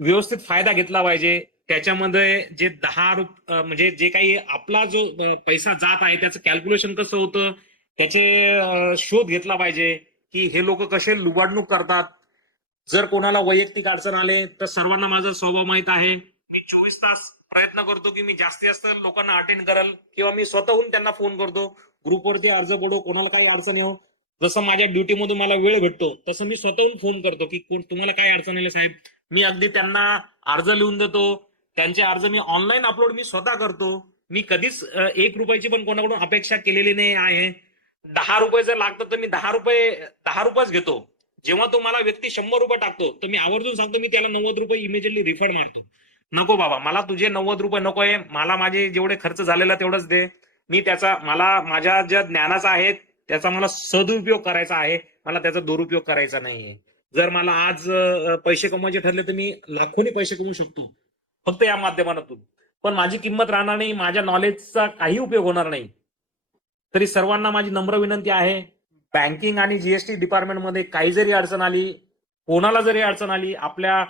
व्यवस्थित फायदा घेतला पाहिजे. त्याच्यामध्ये जे 10 म्हणजे जे काही आपला जो पैसा जात आहे त्याचं कॅल्क्युलेशन कसं होतं त्याचे शोध घेतला पाहिजे की हे लोक कसे लुबाडणूक करतात. जर कोणाला वैयक्तिक अडचण आले तर सर्वांना माझा स्वभाव माहित आहे. मी 24 तास प्रयत्न करतो की मी जास्तीत जास्त लोकांना अटेंड करेल किंवा मी स्वतःहून त्यांना फोन करतो, ग्रुपवरती अर्ज पडो, कोणाला काही अडचण येऊ. जसं माझ्या ड्युटीमधून मला वेळ भेटतो तसं मी स्वतःहून फोन करतो की तुम्हाला काय अडचण येईल साहेब. मी अगदी त्यांना अर्ज लिहून देतो. त्यांचे अर्ज मी ऑनलाईन अपलोड मी स्वतः करतो. मी कधीच 1 रुपयाची पण कोणाकडून अपेक्षा केलेली नाही आहे. 10 रुपये जर लागतं तर मी 10 रुपयेच घेतो. जेव्हा तो मला व्यक्ती 100 रुपये टाकतो तर मी आवर्जून सांगतो मी त्याला 90 रुपये इमिजिएटली रिफंड मारतो. नको बाबा, मला तुझे 90 रुपये नकोय, मला माझे जेवढे खर्च झालेला तेवढंच दे. मी त्याचा मला माझ्या ज्या ज्ञानाचा आहे त्याचा मला सदुपयोग करायचा आहे, मला त्याचा दुरुपयोग करायचा नाहीये. जर मला आज पैसे कमवायचे ठरले तर मी लाखोनी पैसे कमवू शकतो फक्त या माध्यमातून. पण माझी किंमत राहणार नाही, माझ्या नॉलेजचा काही उपयोग होणार नाही. तरी सर्वांना माझी नम्र विनंती आहे, बँकिंग आणि जीएसटी डिपार्टमेंटमध्ये काही जरी अडचण आली, कोणाला जरी अडचण आली, आपल्या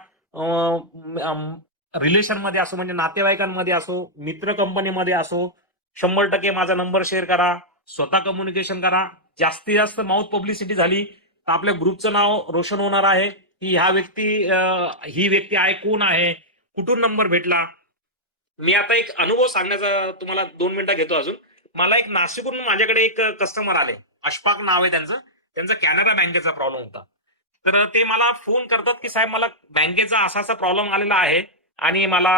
रिलेशनमध्ये असो, म्हणजे नातेवाईकांमध्ये असो, मित्र कंपनीमध्ये असो, 100% माझा नंबर शेअर करा, स्वतः कम्युनिकेशन करा. जास्तीत जास्त माउथ पब्लिसिटी झाली तर आपल्या ग्रुपचं नाव रोशन होणार आहे की ही व्यक्ती आहे, कोण आहे, कुठून नंबर भेटला. मी आता एक अनुभव सांगण्याचा तुम्हाला 2 मिनिटं घेतो अजून. मला एक नाशिकहून माझ्याकडे एक कस्टमर आले, अशफाक नाव आहे त्यांचं. त्यांचा कॅनरा बँकेचा प्रॉब्लेम होता. तर ते मला फोन करतात की साहेब मला बँकेचा असा असा प्रॉब्लेम आलेला आहे आणि मला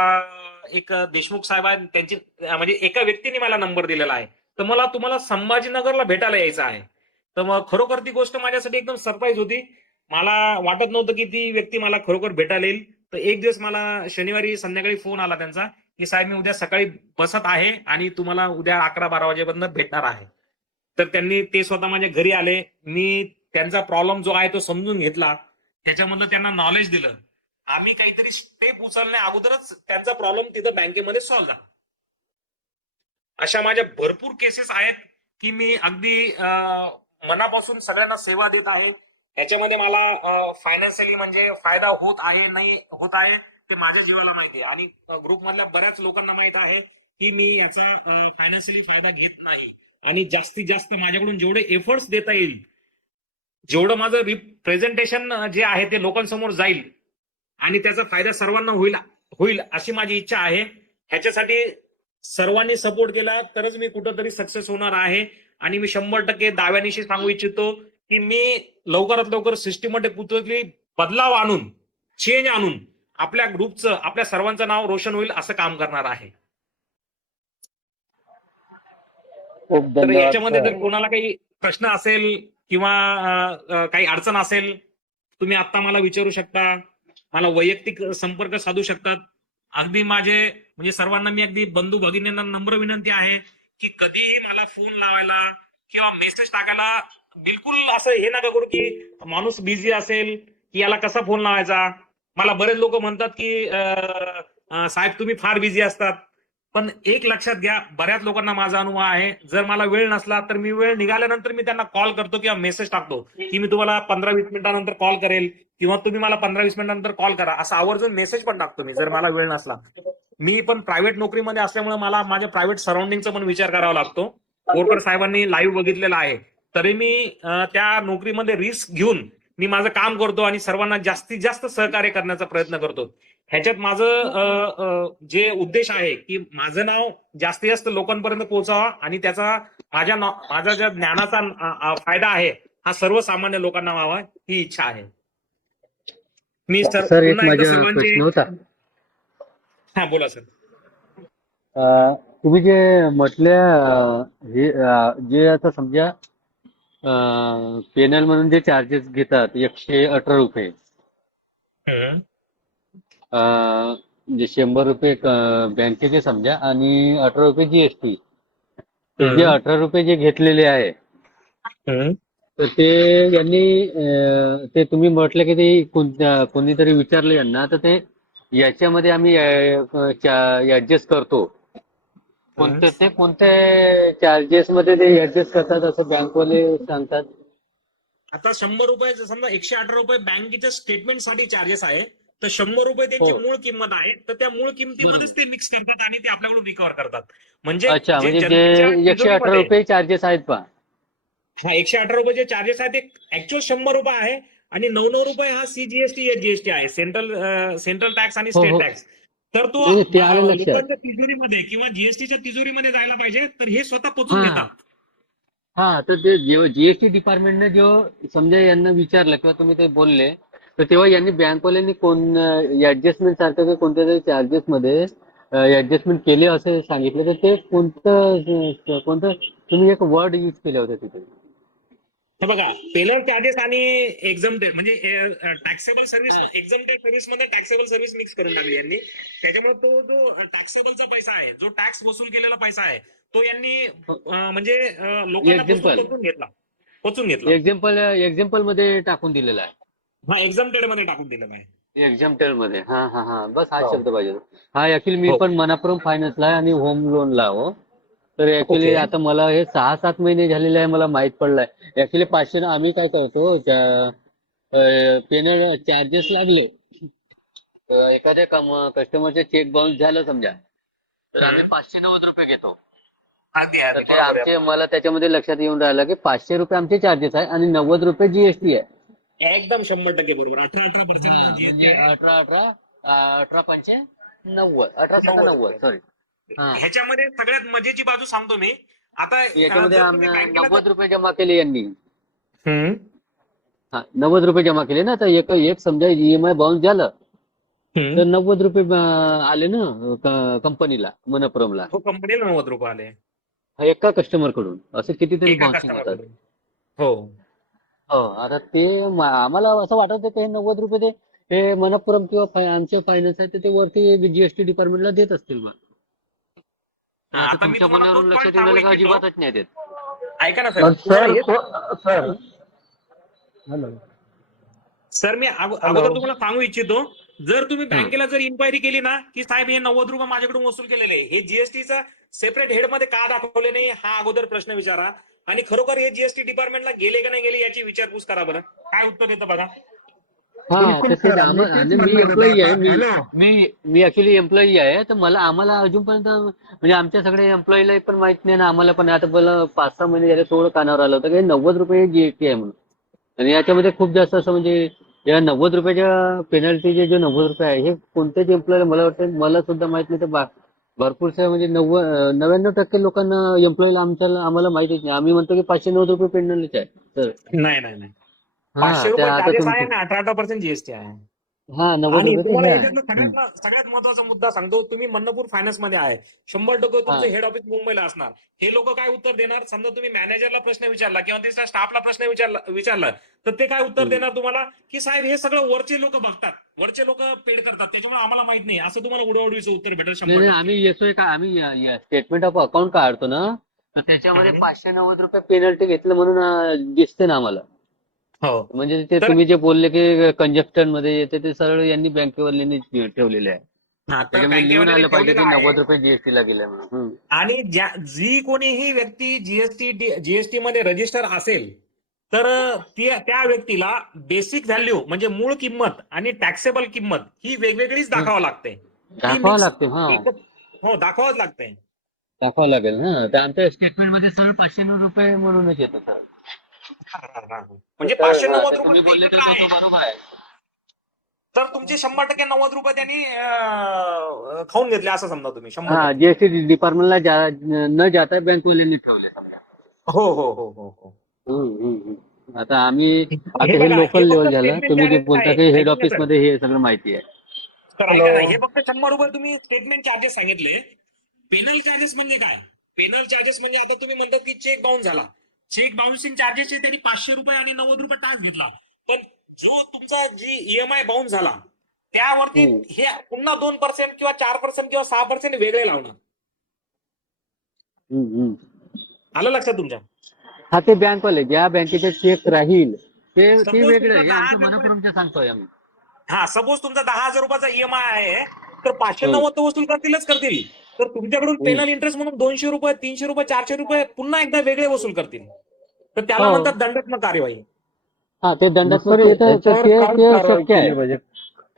एक देशमुख साहेब आहेत त्यांची म्हणजे एका व्यक्तीने मला नंबर दिलेला आहे, तर मला तुम्हाला संभाजीनगरला भेटायला यायचं आहे. तर मग खरोखर ती गोष्ट माझ्यासाठी एकदम सरप्राईज होती. मला वाटत नव्हतं की ती व्यक्ती मला खरोखर भेटायला येईल. तर एक दिवस मला शनिवारी संध्याकाळी फोन आला त्यांचा की साहेब मी उद्या सकाळी बसत आहे आणि तुम्हाला उद्या 11-12 वाजेपर्यंत भेटणार आहे. तर त्यांनी ते स्वतः माझ्या घरी आले. मी त्यांचा प्रॉब्लेम जो आहे तो समजून घेतला, त्याच्यामधलं त्यांना नॉलेज दिलं. आम्ही काहीतरी स्टेप उचलण्या अगोदरच त्यांचा प्रॉब्लेम तिथं बँकेमध्ये सॉल्व्ह झाला. अशा माझ्या भरपूर केसेस आहेत की मी अगदी मनापासून सगळ्यांना सेवा देत आहे. याच्यामध्ये मला फायनान्शियली म्हणजे फायदा होत आहे नाही होत आहे ते माझ्या जीवाला माहिती आहे आणि ग्रुपमधल्या बऱ्याच लोकांना माहित आहे की मी याचा फायनान्शियली फायदा घेत नाही. आणि जास्तीत जास्त माझ्याकडून जेवढे एफर्ट्स देता येईल, जेवढं माझं रिप्रेझेंटेशन जे आहे ते लोकांसमोर जाईल आणि त्याचा फायदा सर्वांना होईल होईल अशी माझी इच्छा आहे. ह्याच्यासाठी सर्वांनी सपोर्ट केला तरच मी कुठंतरी सक्सेस होणार आहे. आणि मी 100% दाव्यानिशी सांगू इच्छितो की मी लवकरात लवकर सिस्टीममध्ये कुठेतरी बदलाव आणून, चेंज आणून आपल्या ग्रुपचं, आपल्या सर्वांचं नाव रोशन होईल असं काम करणार आहे. खूप तर धन्यवाद याच्यामध्ये जर सर. कोणाला काही प्रश्न असेल किंवा काही अडचण असेल, तुम्ही आता मला विचारू शकता, मला वैयक्तिक संपर्क साधू शकतात. अगदी माझे म्हणजे सर्वांना मी अगदी बंधू भगिनींना नम्र विनंती आहे की कधीही मला फोन लावायला किंवा मेसेज टाकायला बिलकुल असं हे नका करू की माणूस बिझी असेल की याला कसा फोन लावायचा. मला बरेच लोक म्हणतात की साहेब तुम्ही फार बिझी असतात. पण एक लक्षात घ्या, बऱ्याच लोकांना माझा अनुभव आहे, जर मला वेळ नसला तर मी वेळ निघाल्यानंतर मी त्यांना कॉल करतो किंवा मेसेज टाकतो की मी तुम्हाला 15-20 मिनिटांनंतर कॉल करेल किंवा तुम्ही मला 15-20 मिनिटांनंतर कॉल करा, असा आवर्जून मेसेज पण टाकतो मी जर मला वेळ नसला. मी पण प्रायव्हेट नोकरीमध्ये असल्यामुळे मला माझ्या प्रायव्हेट सराउंडिंगचा पण विचार करावा लागतो. बोरकर साहेबांनी लाईव्ह बघितलेला आहे तरी मी त्या नोकरीमध्ये रिस्क घेऊन मी माझं काम करतो आणि सर्वांना जास्तीत जास्त सहकार्य करण्याचा प्रयत्न करतो. ह्याच्यात माझं जे उद्देश आहे की माझं नाव जास्तीत जास्त लोकांपर्यंत पोहोचावा आणि त्याचा माझा ज्या ज्ञानाचा फायदा आहे हा सर्वसामान्य लोकांना व्हावा ही इच्छा आहे. मी सर एक पुन्हा एकदा माझा सर्वांचे प्रश्न होता. हा बोला सर. तुम्ही जे म्हटल्या हे जे आता समजा पेनल म्हणून जे चार्जेस घेतात 118 रुपये, जे 100 रुपये बँकेचे समजा आणि 18 रुपये जीएसटी. तर जे हम्म. 18 रुपये जे घेतलेले आहे हम्म. तर ते यांनी ते तुम्ही म्हटलं की ते कोणीतरी विचारलं यांना तर ते याच्यामध्ये आम्ही ऍडजस्ट करतो. हम्म. कोणत्या चार्जेस मध्ये ते ऍडजस्ट करतात असं बँकवाले सांगतात. आता 100 रुपये समजा 118 रुपये बँकेच्या स्टेटमेंटसाठी चार्जेस आहे, तर 100 रुपये त्यांची हो, मूळ किंमत आहे, तर त्या मूळ किमतीमध्येच बरोबर. ते मिक्स करतात आणि ते आपल्याकडून रिकव्हर करतात. म्हणजे अच्छा, जे म्हणजे जे जनतेच्या 118 तिजोरीमध्ये रुपये चार्जेस आहेत पहा. हा 118 रुपये जे चार्जेस आहे ते ऍक्च्युअल 100 रुपये आहे आणि 99 रुपये हा सीजीएसटी या जीएसटी आहे, सेंट्रल टॅक्स आणि हो स्टेट हो, टॅक्स. तर तो नाही नाही, ते आलं लक्षात. लोकांच्या तिजोरीमध्ये किंवा जीएसटीच्या तिजोरीमध्ये जायला पाहिजे, तर हे स्वतः पोचून हा घेतात. हा, तर ते जीएसटी डिपार्टमेंटने समजा यांना विचारलं किंवा तुम्ही ते बोलले तर तेव्हा यांनी बँकवाल्यांनी ऍडजस्टमेंट सारखं काही कोणत्या तरी चार्जेस मध्ये ऍडजस्टमेंट केले असे सांगितले तर ते कोणतं तुम्ही एक वर्ड यूज केले होते तिथे. हे बघा, पेनल चार्जेस आणि एक्झम्प्टेड म्हणजे टॅक्सेबल सर्व्हिस, एक्झम्प्टेड सर्व्हिस मध्ये टॅक्सेबल सर्व्हिस मिक्स करून टाकली यांनी. त्याच्यामुळे तो जो टॅक्सेबलचा पैसा आहे, जो टॅक्स वसूल केलेला पैसा आहे, तो यांनी म्हणजे लोकांना एक्झाम्पल पोचून घेतला. एक्झाम्पल मध्ये टाकून दिलेला आहे. हा एक्झम्प्टेड मध्ये टाकून दिलेला आहे. एक्झाम्पल मध्ये. हा हा हा, बस हा हो. शब्द पाहिजे. हा, ऍक्च्युली मी हो. पण मनापुरम फायनान्सला आहे आणि होम लोनला हो. तर ऍक्च्युली ओके. आता मला हे 6-7 महिने झालेले आहे, मला माहित पडलंय. ऍक्च्युली 500 आम्ही काय करतो पेमेंट चार्जेस लागले एखाद्या कस्टमरचे चेक बाउन्स झालं समजा तर आम्ही 590 रुपये घेतो. अगदी तर अगदी ते बरोबर आहे. मला त्याच्यामध्ये लक्षात येऊन राहिलं की 500 रुपये आमचे चार्जेस आहे आणि 90 रुपये जीएसटी आहे. एकदम 100% बरोबर. 18% हा, जीएसटी म्हणजे आहे. 18 सॉरी. हा, ह्याच्यामध्ये सगळ्यात मजेची बाजू सांगतो मी. आता याच्यामध्ये जर तुम्ही बँकेला 90 रुपये जमा केले यांनी. हम्म. हा, 90 रुपये जमा केले ना, तर एक समजा ईएमआय बाउन्स झालं तर हम्म. 90 रुपये आले ना कंपनीला, मनप्रोमला, हो, कंपनीला 90 रुपये आले एका कस्टमर कडून. असे कितीतरी एका बाउन्सिंग कस्टमर होतात. कडून. हो. हो, आता ते आम्हाला असं वाटत होतं की हे 90 रुपये ते हे मनप्पुरम किंवा आमचे फायनान्स आहे ते वरती जीएसटी डिपार्टमेंटला देत असतील मग. पण आता आता मी तुमच्या तुम्हाला बोलण्यावरून तोच लक्षात पॉईंट येऊन सांगू राहिलं का इच्छितो. अजिबातच नाही देत. ऐका ना सर, तुम्हाला सर हेच सर हॅलो सर मी हॅलो अगोदर तुम्हाला सांगू इच्छितो. जर तुम्ही हा बँकेला जर इन्क्वायरी केली ना की साहेब हे 90 रुपये माझ्याकडून वसूल केलेले आहे, हे जीएसटीचा सेपरेट हेड मध्ये का दाखवले नाही, हा अगोदर प्रश्न विचारा. आणि खरोखर हे जीएसटी डिपार्टमेंटला गेले का नाही गेले याची विचारपूस करा. बरं काय उत्तर येतं बघा. हा, बिलकुल तर ते सर, मी तेच आणि मी म्हणणार होतो एम्प्लॉई आहे. आता. हॅलो मी ऍक्च्युली एम्प्लॉई आहे, तर आम्हाला अजूनपर्यंत म्हणजे आमच्या सगळ्या एम्प्लॉईला पण माहित नाही ना, आम्हाला पण आता मला 5-6 महिने झाले थोडं कानावर आलं होतं की 90 रुपये जीएसटी आहे म्हणून. आणि याच्यामध्ये खूप जास्त असं म्हणजे या 90 रुपयाच्या पेनल्टीचे जे 90 रुपये आहे हे कोणत्याच एम्प्लॉईला मला वाटतं मला सुद्धा माहित नाही. तर भरपूरशा म्हणजे 99% लोकांना एम्प्लॉईला आम्हाला माहितीच नाही. आम्ही म्हणतो की 590 रुपये पेनल्टी आहे. तर नाही नाही नाही, हा, 500 रुपये आता चार्जेस आहे तुमचं ना, 18% जीएसटी आहे. हा, 90 आणि रुपये ते तुम्हाला हे याच्यातलं आहे. सगळ्यात महत्वाचा मुद्दा सांगतो. तुम्ही मन्नपूर फायनान्स मध्ये आहे, 100% हा तुमचं हेड ऑफिस मुंबईला असणार. हे लोक काय उत्तर देणार? समजा तुम्ही मॅनेजरला प्रश्न विचारला किंवा त्याच्या स्टाफला प्रश्न विचारला तर ते काय उत्तर देणार तुम्हाला की साहेब हे सगळं वरचे लोक बघतात, वरचे लोक पेड करतात, त्याच्यामुळे आम्हाला माहित नाही, असं तुम्हाला उडवडीचं उत्तर भेटेल नाही नाही, 100%. आम्ही येतोय का आम्ही स्टेटमेंट ऑफ अकाउंट काढतो ना, तर त्याच्यामध्ये 590 रुपये पेनल्टी घेतलं म्हणून दिसते ना आम्हाला. हो. म्हणजे ते तर तुम्ही जे बोलले की कंजप्शन मध्ये येते ते सरळ यांनी बँकेवाल्यांनी ठेवलेले आहे. हा, तर त्याच्यामध्ये लिहून बँकेवाल्यांनी आलं पाहिजे ठेवलेलं की आहे. 90 रुपये जीएसटी ला गेले म्हणून. आणि जी कोणीही व्यक्ती जीएसटी मध्ये रजिस्टर असेल तर त्या व्यक्तीला बेसिक व्हॅल्यू म्हणजे मूळ किंमत आणि टॅक्सेबल किंमत ही वेगवेगळीच दाखवावं लागते. ती दाखवावं मिक्स लागते. हा, हो, दाखवावंच लागते. दाखवावं लागेल ना. तर आमच्या स्टेटमेंट मध्ये सरळ 590 रुपये म्हणूनच येतं सर. म्हणजे तर हा, 590 तर तुम्ही रुपये बोलले एकत्र आहे. तो बरोबर आहे. तर तुमचे 100% 90 रुपये त्यांनी खाऊन घेतले असं समजा तुम्ही. हा, 100%. जीएसटी डिपार्टमेंटला न जाता बँकवाल्यांनी ठेवले. हो हो हो हो हो. आता आता हे हे बघा, हे लोकल फक्त लेवल झालं. स्टेटमेंट तुम्ही जे चार्जेस बोलता आहे, की हेड ऐका ना ऑफिस सर. मध्ये हे सगळं माहिती आहे. तर हॅलो ऐका ना, हे फक्त 100 रुपये तुम्ही स्टेटमेंट चार्जेस सांगितले. पेनल चार्जेस म्हणजे काय? पेनल चार्जेस म्हणजे आता तुम्ही म्हणतात की चेक बाउन्स झाला, चेक बाउन्सिंग चार्जेस त्यांनी 500 रुपये आणि 90 रुपये टॅक्स घेतला. पण जो तुमचा जी ईएमआय बाउन्स झाला त्यावरती हम्म. हे पुन्हा 2% किंवा 4% किंवा 6% वेगळे लावणार. हम्म, हम्म. आलं लक्षात तुमच्या? हा ते बँकवाले ज्या बँकेचे चेक राहील ते सपोज वेगळे तुमचा हे 10,000 आमच्या मनोरमचे सांगतोय आम्ही. हा, सपोज तुमचा 10,000 रुपयाचा ईएमआय आहे, तर 590 हम्म, तर वसूल करतीलच करतील. तर तुमच्याकडून हम्म. पेनल इंटरेस्ट म्हणून 200 रुपये, 300 रुपये, 400 रुपये पुन्हा एकदा वेगळे वसूल करतील. तर त्याला हो. म्हणतात दंडात्मक कार्यवाही. हा ते मग दंडात्मक सर ते तर याच्यावर ते काय ते कारवाई शक्य केली आहे. पाहिजे?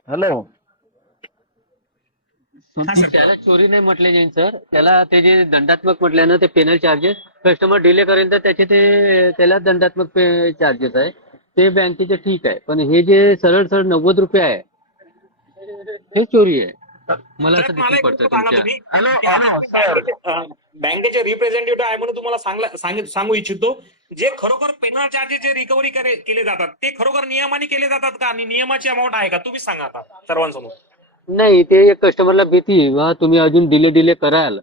हॅलो हा सर, त्याला चोरी नाही म्हटले जैन सर, त्याला ते जे दंडात्मक म्हटल्यानं ते पेनल चार्जेस कस्टमर डिले करेल तर त्याचे ते त्याला दंडात्मक चार्जेस आहे ते बँकेचे ठीक आहे, पण हे जे सरळ सरळ 90 रुपये आहे हे चोरी आहे. मला साहेब असं मला दिसून एक पडतं गोष्ट सांगा तुमच्या. तुम्ही. हॅलो त्या हॅलो सर बँकेचे रिप्रेझेंटेटिव्ह आहे म्हणून तुम्हाला सांगू इच्छितो, जे खरोखर पेनल चार्जेस जे रिकव्हरी केले जातात ते खरोखर नियमाने केले जातात का, आणि नियमाची अमाऊंट आहे का, तुम्ही सांगा आता सर्वांसमोर. नाही ते एक कस्टमरला भीती बा तुम्ही अजून डिले कराल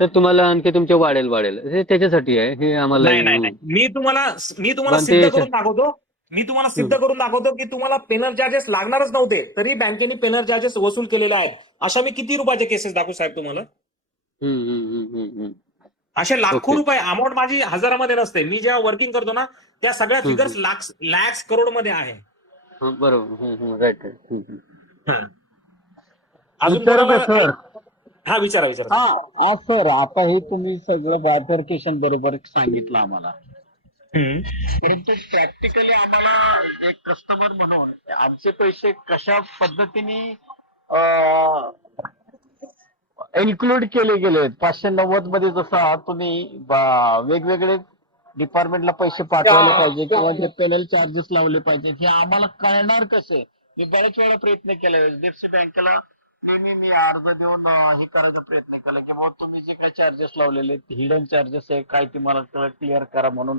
तर तुम्हाला आणखी तुमचे वाढेल हे त्याच्यासाठी आहे हे आम्हाला नाही नाही नाही, मी तुम्हाला पण सिद्ध ते करून दाखवतो. मी तुम्हाला सिद्ध करून दाखवतो की तुम्हाला पेनल चार्जेस लागणारच नव्हते, तरी बँकेने पेनल चार्जेस वसूल केलेले आहेत. अशा मी किती रुपयाचे केसेस दाखवू साहेब तुम्हाला? असे लाखो ओके. रुपये. अमाऊंट माझी हजारामध्ये नसते. मी जेव्हा वर्किंग करतो ना त्या सगळ्या फिगर्स लॅक्स करोड मध्ये आहे. बरोबर राईट हा. अजून विचारू का कोणाला सर? हा, विचारा विचारा. हा सर, आता हे तुम्ही सगळं बायफर्केशन बरोबर सांगितलं आम्हाला, हम्म. परंतु प्रॅक्टिकली आम्हाला एक कस्टमर म्हणून आमचे पैसे कशा पद्धतीने इन्क्लूड केले गेले 590 मध्ये, जसं तुम्ही वेगवेगळे डिपार्टमेंटला पैसे पाठवायला पाहिजे किंवा जे पेनल चार्जेस लावले पाहिजे हे आम्हाला कळणार कसे? मी बऱ्याच वेळा प्रयत्न केला, एचडीएफसी बँकेला नेहमी मी अर्ज देऊन हे करायचा प्रयत्न केला की बाबा तुम्ही जे काही चार्जेस लावलेले हिडन चार्जेस आहे काय ते मला क्लिअर करा म्हणून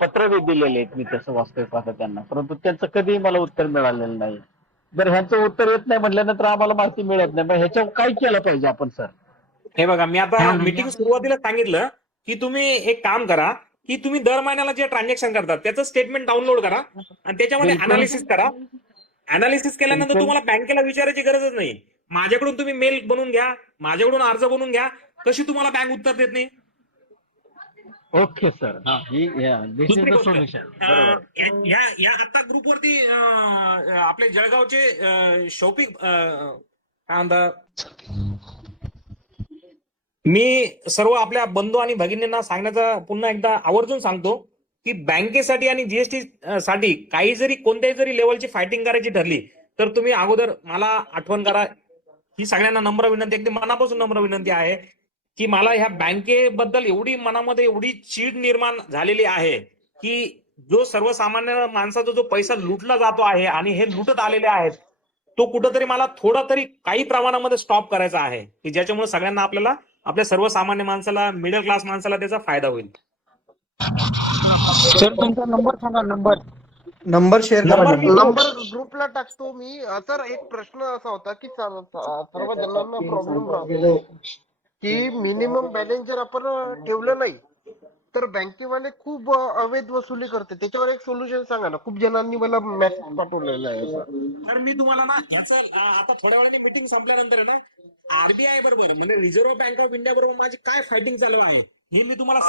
पत्र दिलेले आहेत मी तसं वास्तविक पाहता त्यांना, परंतु त्यांचं कधीही मला उत्तर मिळालेलं नाही. जर ह्यांचं उत्तर येत नाही म्हटल्यानंतर आम्हाला माहिती मिळत नाही, मग ह्याच्यावर काय केलं पाहिजे आपण सर? हे बघा, मी आता मीटिंग सुरुवातीला सांगितलं की तुम्ही एक काम करा की तुम्ही दर महिन्याला जे ट्रान्झॅक्शन करतात त्याचं स्टेटमेंट डाउनलोड करा आणि त्याच्यामध्ये बिलकुल. अनालिसिस करा. अनालिसिस केल्यानंतर बिलकुल. तुम्हाला बँकेला विचारायची गरजच नाही. माझ्याकडून तुम्ही मेल बनवून घ्या, माझ्याकडून अर्ज बनवून घ्या. कशी तुम्हाला बँक उत्तर देत नाही? Okay sir. हा, दिस इज दुसरी द गोष्ट, सोल्युशन. बरोबर. या आता ग्रुपवरती आपले जळगावचे शौपिक काय म्हणतात, मी सर्व आपल्या बंधू आणि भगिनींना सांगण्याचा पुन्हा एकदा आवर्जून सांगतो की बँकेसाठी आणि जीएसटी साठी काही जरी कोणत्याही जरी लेवलची फायटिंग करायची ठरली तर तुम्ही अगोदर मला आठवण करा. ही सगळ्यांना नम्र विनंती, अगदी मनापासून नम्र विनंती आहे की मला ह्या बँकेबद्दल एवढी मनामध्ये एवढी चीड निर्माण झालेली आहे की जो सर्वसामान्य माणसाचा जो पैसा लुटला जातो आहे आणि हे लुटत आलेले आहेत, तो कुठंतरी मला थोडा तरी काही प्रमाणामध्ये स्टॉप करायचा आहे की ज्याच्यामुळे सगळ्यांना आपल्याला, आपल्या सर्वसामान्य माणसाला, मिडल क्लास माणसाला त्याचा फायदा होईल. सर तुमचा नंबर सांगा. नंबर शेअर करा. नंबर नंबर ग्रुपला टाकतो मी. सर एक प्रश्न असा होता की सर्व जणांना प्रॉब्लेम राहतो की मिनिमम बॅलन्स जर आपण ठेवलं नाही तर बँकेवाले खूप अवैध वसुली करते. त्याच्यावर एक सोल्युशन सांगा ना. खूप जणांनी मला मेसेज पाठवलेला आहे सर. तर मी तुम्हाला ना याचा आता थोड्या वेळाने मीटिंग संपल्यानंतर आहे ना आरबीआय बरोबर म्हणजे रिझर्व्ह बँक ऑफ इंडिया बरोबर माझी काय फायटिंग चालू आहे हे मी तुम्हाला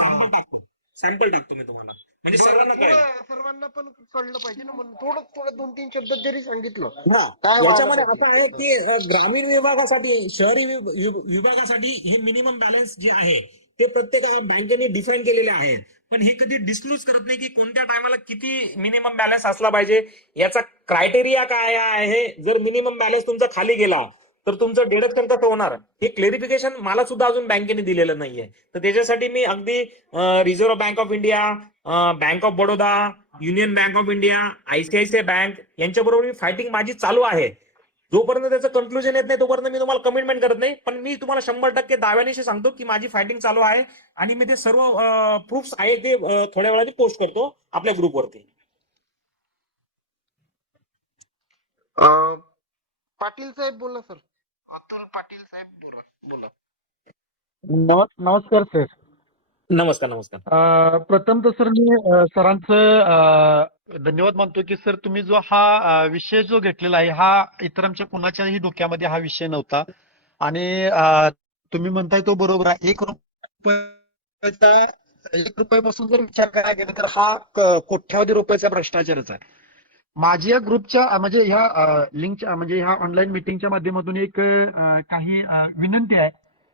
सॅम्पल टाकतो मी तुम्हाला, म्हणजे सर्वांना कळेल. सर्वांना पण कळलं पाहिजे ना. म्हणून थोडं 2-3 शब्द जरी सांगितलं. हा, काय याच्यामध्ये व्हायला असं आहे की ग्रामीण विभागासाठी, शहरी विभागासाठी हे मिनिमम बॅलन्स जे आहे ते प्रत्येक बँकेने डिफाईन केलेले आहे, पण हे कधी डिस्क्लोज करत नाही की कोणत्या टायमाला किती मिनिमम बॅलन्स असला पाहिजे. याचा क्रायटेरिया काय आहे? जर मिनिमम बॅलन्स तुमचा खाली गेला तर तुमचं डिडक्शन कसं होणार हे क्लेरिफिकेशन मला सुद्धा अजून बँकेने दिलेलं नाहीये. तर त्याच्यासाठी मी अगदी reserve bank of India, bank of Baroda, union bank of India, ICICI bank यांच्याबरोबर मी फायटिंग माझी चालू आहे. जोपर्यंत त्याचं कन्क्लुजन येत नाही तोपर्यंत मी तुम्हाला कमिटमेंट करत नाही, पण मी तुम्हाला 100% दाव्यानिशी सांगतो की माझी फायटिंग चालू आहे आणि मी ते सर्व प्रूफ्स आहे ते थोड्या वेळाने पोस्ट करतो आपल्या ग्रुपवरती. पाटील साहेब बोला सर. अतुल पाटील साहेब बोला. नमस्कार सर. नमस्कार. प्रथम तर सर मी सरांचं धन्यवाद मानतो की सर तुम्ही जो हा विषय जो घेतलेला आहे हा इतरांच्या कुणाच्याही डोक्यामध्ये हा विषय नव्हता आणि तुम्ही म्हणताय तो बरोबर आहे. 1 रुपयापासून जर विचार करायला गेला तर हा कोट्यावधी रुपयाचा भ्रष्टाचारच आहे. माझी या ग्रुपच्या म्हणजे ह्या लिंकच्या म्हणजे ह्या ऑनलाईन मिटिंगच्या माध्यमातून एक काही विनंती आहे.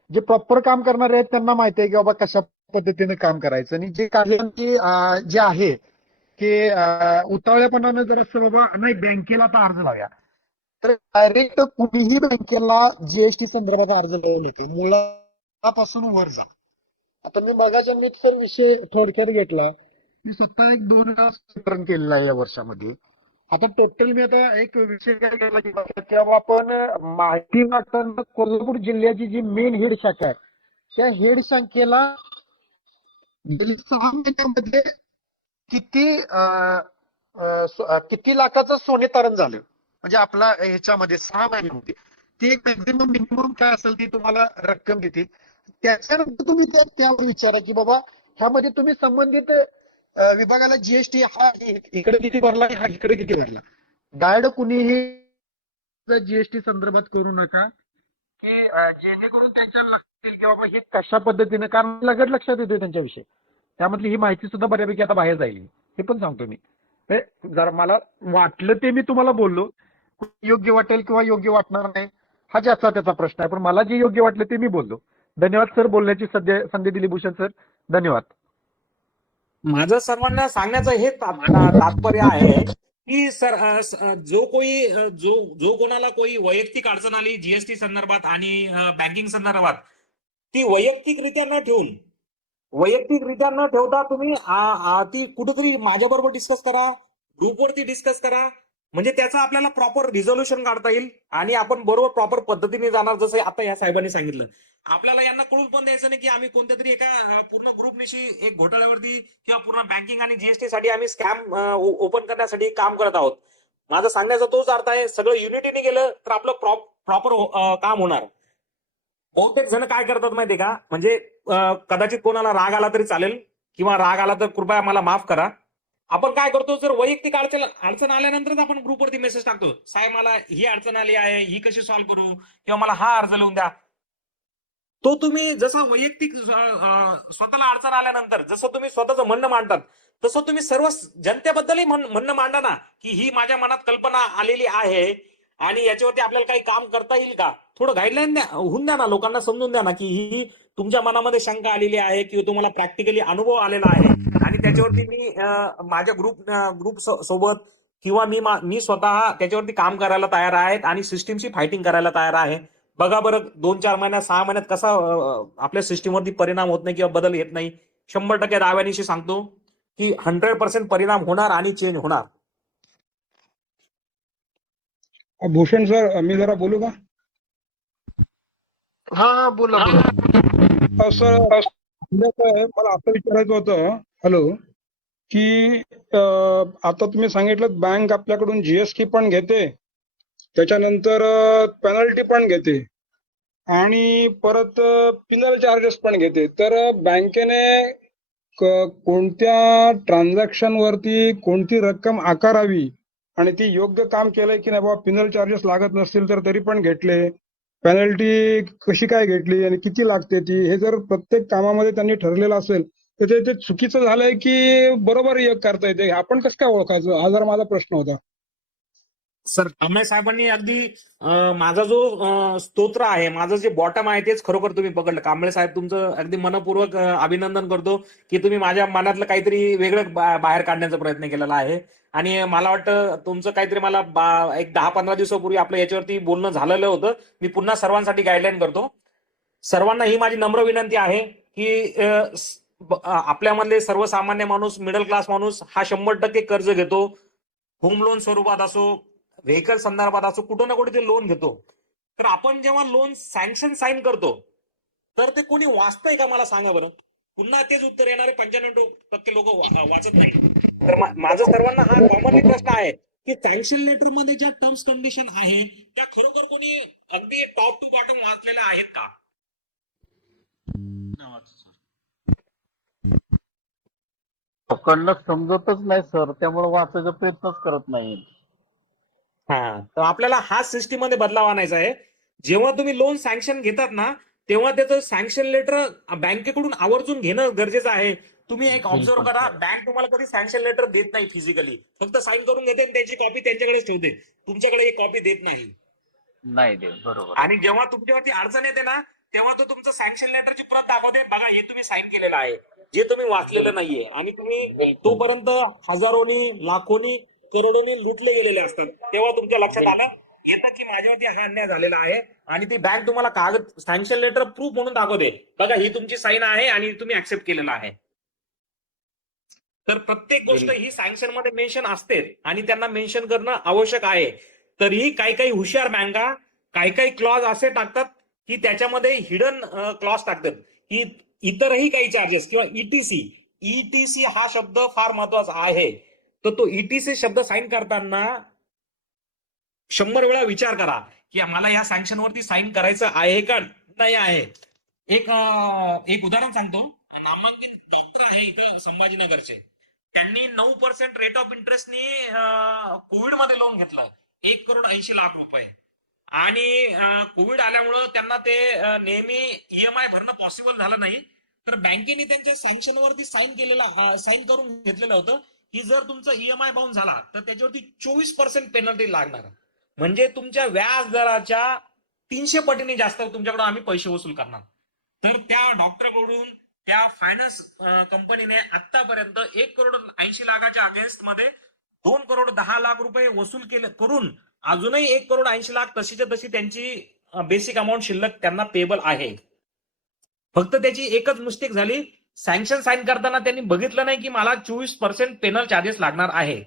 जे प्रॉपर काम करणारे आहेत त्यांना माहिती आहे की बाबा कशा पद्धतीने काम करायचं आणि जे काही जे आहे की उतावळ्यापणानं जर असं बाबा नाही बँकेला आता अर्ज लावूया तर डायरेक्ट कुणीही बँकेला जीएसटी संदर्भात अर्ज लावून येते मुळापासून वर जा. आता मी मगाच्या नीट सर विषय थोडक्यात घेतला. मी स्वतः 1-2 वेळा वितरण केलेलं आहे या वर्षामध्ये. आता टोटल मी आता एक विषय काय केला की बघा, तेव्हा आपण माहिती वाटताना कोल्हापूर जिल्ह्याची जी मेन हेड शाखा आहे त्या हेड शाखेला गेल्या 6 महिन्यामध्ये किती किती लाखाचं सोने तारण झालं म्हणजे आपला ह्याच्यामध्ये 6 महिन्यामध्ये ती एक मॅक्झिमम मिनिमम काय असेल ती तुम्हाला रक्कम देते. त्याच्यानंतर तुम्ही त्यावर विचारा की बाबा ह्यामध्ये तुम्ही संबंधित विभागाला जीएसटी हा इकडे किती भरला आणि हा इकडे किती भरला. गाईड कुणीही जीएसटी संदर्भात करू नका की जेणेकरून त्यांच्या लक्षात येईल की बाबा हे कशा पद्धतीने कारण लगेच लक्षात येते त्यांच्याविषयी. त्यामधली ही माहिती सुद्धा बऱ्यापैकी आता बाहेर जाईल हे पण सांगतो मी. जरा मला वाटलं ते मी तुम्हाला बोललो. योग्य वाटेल किंवा योग्य वाटणार नाही हा ज्याचा त्याचा प्रश्न आहे पण मला जे योग्य वाटलं ते मी बोललो. धन्यवाद सर बोलण्याची संधी दिली भूषण सर. धन्यवाद. माझं सर्वांना सांगण्याचं हे तात्पर्य आहे की सर जो कोई जो जो कोणाला कोई वैयक्तिक अडचण आली जीएसटी संदर्भात आणि बँकिंग संदर्भात ती वैयक्तिकरित्या न ठेवता तुम्ही ती कुठेतरी माझ्याबरोबर डिस्कस करा, ग्रुपवरती डिस्कस करा, म्हणजे त्याचं आपल्याला प्रॉपर रिझोल्युशन काढता येईल आणि आपण बरोबर प्रॉपर पद्धतीने जाणार. जसं आता या साहेबांनी सांगितलं आपल्याला यांना कळून पण द्यायचं नाही की आम्ही कोणत्या तरी एका पूर्ण ग्रुपनिशी एक घोटाळ्यावरती किंवा पूर्ण बँकिंग आणि जीएसटी साठी आम्ही स्कॅम ओपन करण्यासाठी काम करत आहोत. माझं सांगण्याचा तोच अर्थ आहे. सगळं युनिटीने गेलं तर आपलं प्रॉपर काम होणार. बहुतेक जण काय करतात माहितीये का, म्हणजे कदाचित कोणाला राग आला तरी चालेल किंवा राग आला तर कृपया मला माफ करा. आपण काय करतो जर वैयक्तिक अडचण आल्यानंतरच आपण ग्रुपवरती मेसेज टाकतो, साहेब मला ही अडचण आली आहे, ही कशी सॉल्व्ह करू किंवा मला हा अर्ज लिहून द्या. तो तुम्ही जसं वैयक्तिक स्वतःला अडचण आल्यानंतर जसं तुम्ही स्वतःचं म्हणणं मांडतात तसं तुम्ही सर्व जनतेबद्दलही म्हणणं मांडा ना की ही माझ्या मनात कल्पना आलेली आहे आणि याच्यावरती आपल्याला काही काम करता येईल का. थोडं गाईडलाईन होऊन द्या ना, लोकांना समजून द्या ना की ही तुमच्या मनामध्ये शंका आलेली आहे किंवा तुम्हाला प्रॅक्टिकली अनुभव आलेला आहे आणि त्याच्यावरती मी माझ्या ग्रुप सोबत किंवा मी स्वतः त्याच्यावरती काम करायला तयार आहे आणि सिस्टीमची फायटिंग करायला तयार आहे. बघा बरं 2-4 महिन्यात 6 महिन्यात कसा आपल्या सिस्टीमवरती परिणाम होत नाही किंवा बदल येत नाही. 100% दाव्यानिशी सांगतो की 100% परिणाम होणार आणि चेंज होणार. भूषण सर मी जरा बोलू का? हा बोला बोला. सर मला असं विचारायचं होतं हॅलो की आता तुम्ही सांगितलं बँक आपल्याकडून जीएसटी पण घेते त्याच्यानंतर पेनल्टी पण घेते आणि परत पिनल चार्जेस पण घेते. तर बँकेने कोणत्या ट्रान्झॅक्शन वरती कोणती रक्कम आकारावी आणि ती योग्य काम केलंय की नाही बाबा पिनल चार्जेस लागत नसतील तर तरी पण घेतले, पेनल्टी कशी काय घेतली आणि किती लागते ती, हे जर प्रत्येक कामामध्ये त्यांनी ठरलेलं असेल तर ते चुकीचं झालंय की बरोबर करता येते आपण कसं काय ओळखायचं हा जरा माझा प्रश्न होता. सर कांबळे साहेबांनी अगदी माझा जो स्तोत्र आहे, माझं जे बॉटम आहे तेच खरोखर तुम्ही पकडलं. कांबळे साहेब तुमचं अगदी मनपूर्वक अभिनंदन करतो की तुम्ही माझ्या मनातलं काहीतरी वेगळं बाहेर काढण्याचा प्रयत्न केलेला आहे आणि मला वाटतं तुमचं काहीतरी मला एक 10-15 दिवसापूर्वी आपलं याच्यावरती बोलणं झालेलं होतं. मी पुन्हा सर्वांसाठी गाईडलाईन करतो. सर्वांना ही माझी नम्र विनंती आहे की आपल्यामधले सर्वसामान्य माणूस, मिडल क्लास माणूस हा 100% कर्ज घेतो. होम लोन स्वरूपात असो, व्हेकल संदर्भात असो, कुठं ना कुठे ते लोन घेतो. तर आपण जेव्हा लोन सँक्शन साईन करतो तर ते कोणी वाचतंय का मला सांगा बरं. पुन्हा तेच उत्तर येणारे 95% लोक वाचत नाही. तर माझं सर्वांना हा कॉमनली प्रश्न आहे की सँक्शन लेटर मध्ये ज्या टर्म्स कंडिशन आहे त्या खरोखर कोणी अगदी टॉप टू बॉटम वाचलेल्या आहेत का. लोकांना समजतच नाही सर, त्यामुळे वाचायचा प्रयत्नच करत नाही. हा, तर आपल्याला हा सिस्टीम मध्ये बदलाव आणायचा आहे. जेव्हा तुम्ही लोन सँक्शन घेतात ना, तेव्हा त्याचं सँक्शन लेटर बँकेकडून आवर्जून घेणं गरजेचं आहे. तुम्ही एक ऑब्झर्व करा, बँक तुम्हाला कधी सँक्शन लेटर देत नाही फिजिकली, फक्त साईन करून घेते आणि त्याची कॉपी त्यांच्याकडेच ठेवते, तुमच्याकडे एक कॉपी देत नाही. नाही देत, बरोबर. आणि जेव्हा तुमच्यावरती अडचण येते ना, तेव्हा तो तुमचं सँक्शन लेटरची प्रत दाखवते, बघा हे तुम्ही साईन केलेलं आहे, जे तुम्ही वाचलेलं नाहीये. आणि तुम्ही तोपर्यंत हजारोनी, लाखोनी, करोडोनी लुटले गेलेले असतात. तेव्हा तुमच्या लक्षात आलं येतं की माझ्यावरती हा अन्याय झालेला आहे, आणि ती बँक तुम्हाला कागद सँक्शन लेटर प्रूफ म्हणून दाखवते, बघा ही तुमची साईन आहे आणि तुम्ही ऍक्सेप्ट केलेलं आहे. तर प्रत्येक गोष्ट ही सँक्शन मध्ये मेन्शन असते आणि त्यांना मेन्शन करणं आवश्यक आहे. तरीही काही काही हुशार बँका काही काही क्लॉज असे टाकतात की त्याच्यामध्ये हिडन क्लॉज टाकतात की इतरही काही चार्जेस किंवा ईटीसी हा शब्द फार महत्वाचा आहे. तर तो ईटीसी शब्द साईन करताना 100 वेळा विचार करा की मला या सँक्शनवरती साईन करायचं आहे का नाही आहे. एक उदाहरण सांगतो. नामांकित डॉक्टर आहे इथे संभाजीनगरचे, त्यांनी 9% रेट ऑफ इंटरेस्टनी कोविड मध्ये लोन घेतलं, 1,80,00,000 रुपये. आणि कोविड आल्यामुळं त्यांना ते नेहमी ईएमआय भरणं पॉसिबल झालं नाही. तर बँकेने त्यांच्या सँक्शनवरती साईन करून घेतलेलं होतं की जर तुमचा ईएमआय बाउन्स झाला तर त्याच्यावरती 24% पेनल्टी लागणार, म्हणजे तुमच्या व्याज दराच्या 300 पटीने जास्त तुमच्याकडून आम्ही पैसे वसूल करणार. तर त्या डॉक्टरकडून त्या फायनान्स कंपनीने आतापर्यंत 1,80,00,000 अगेन्स्ट मध्ये 2,10,00,000 रुपये वसूल केले करून अजूनही 1,80,00,000 तशीच्या तशी त्यांची बेसिक अमाऊंट शिल्लक त्यांना पेबल आहे. फक्त त्याची एकच मिस्टेक झाली, सँक्शन साईन करताना त्यांनी बघितलं नाही की मला 24% पेनल चार्जेस लागणार आहे.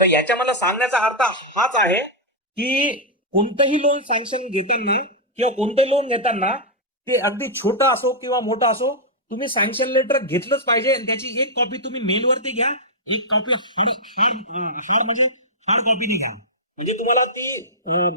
तर याच्या मला सांगण्याचा अर्थ हाच आहे की कोणतंही लोन सँक्शन घेताना किंवा कोणते लोन घेताना ते अगदी छोटं असो किंवा मोठं असो, तुम्ही सँक्शन लेटर घेतलंच पाहिजे. आणि त्याची एक कॉपी तुम्ही मेलवरती घ्या, एक कॉपी हार्ड कॉपीने घ्या. म्हणजे तुम्हाला ती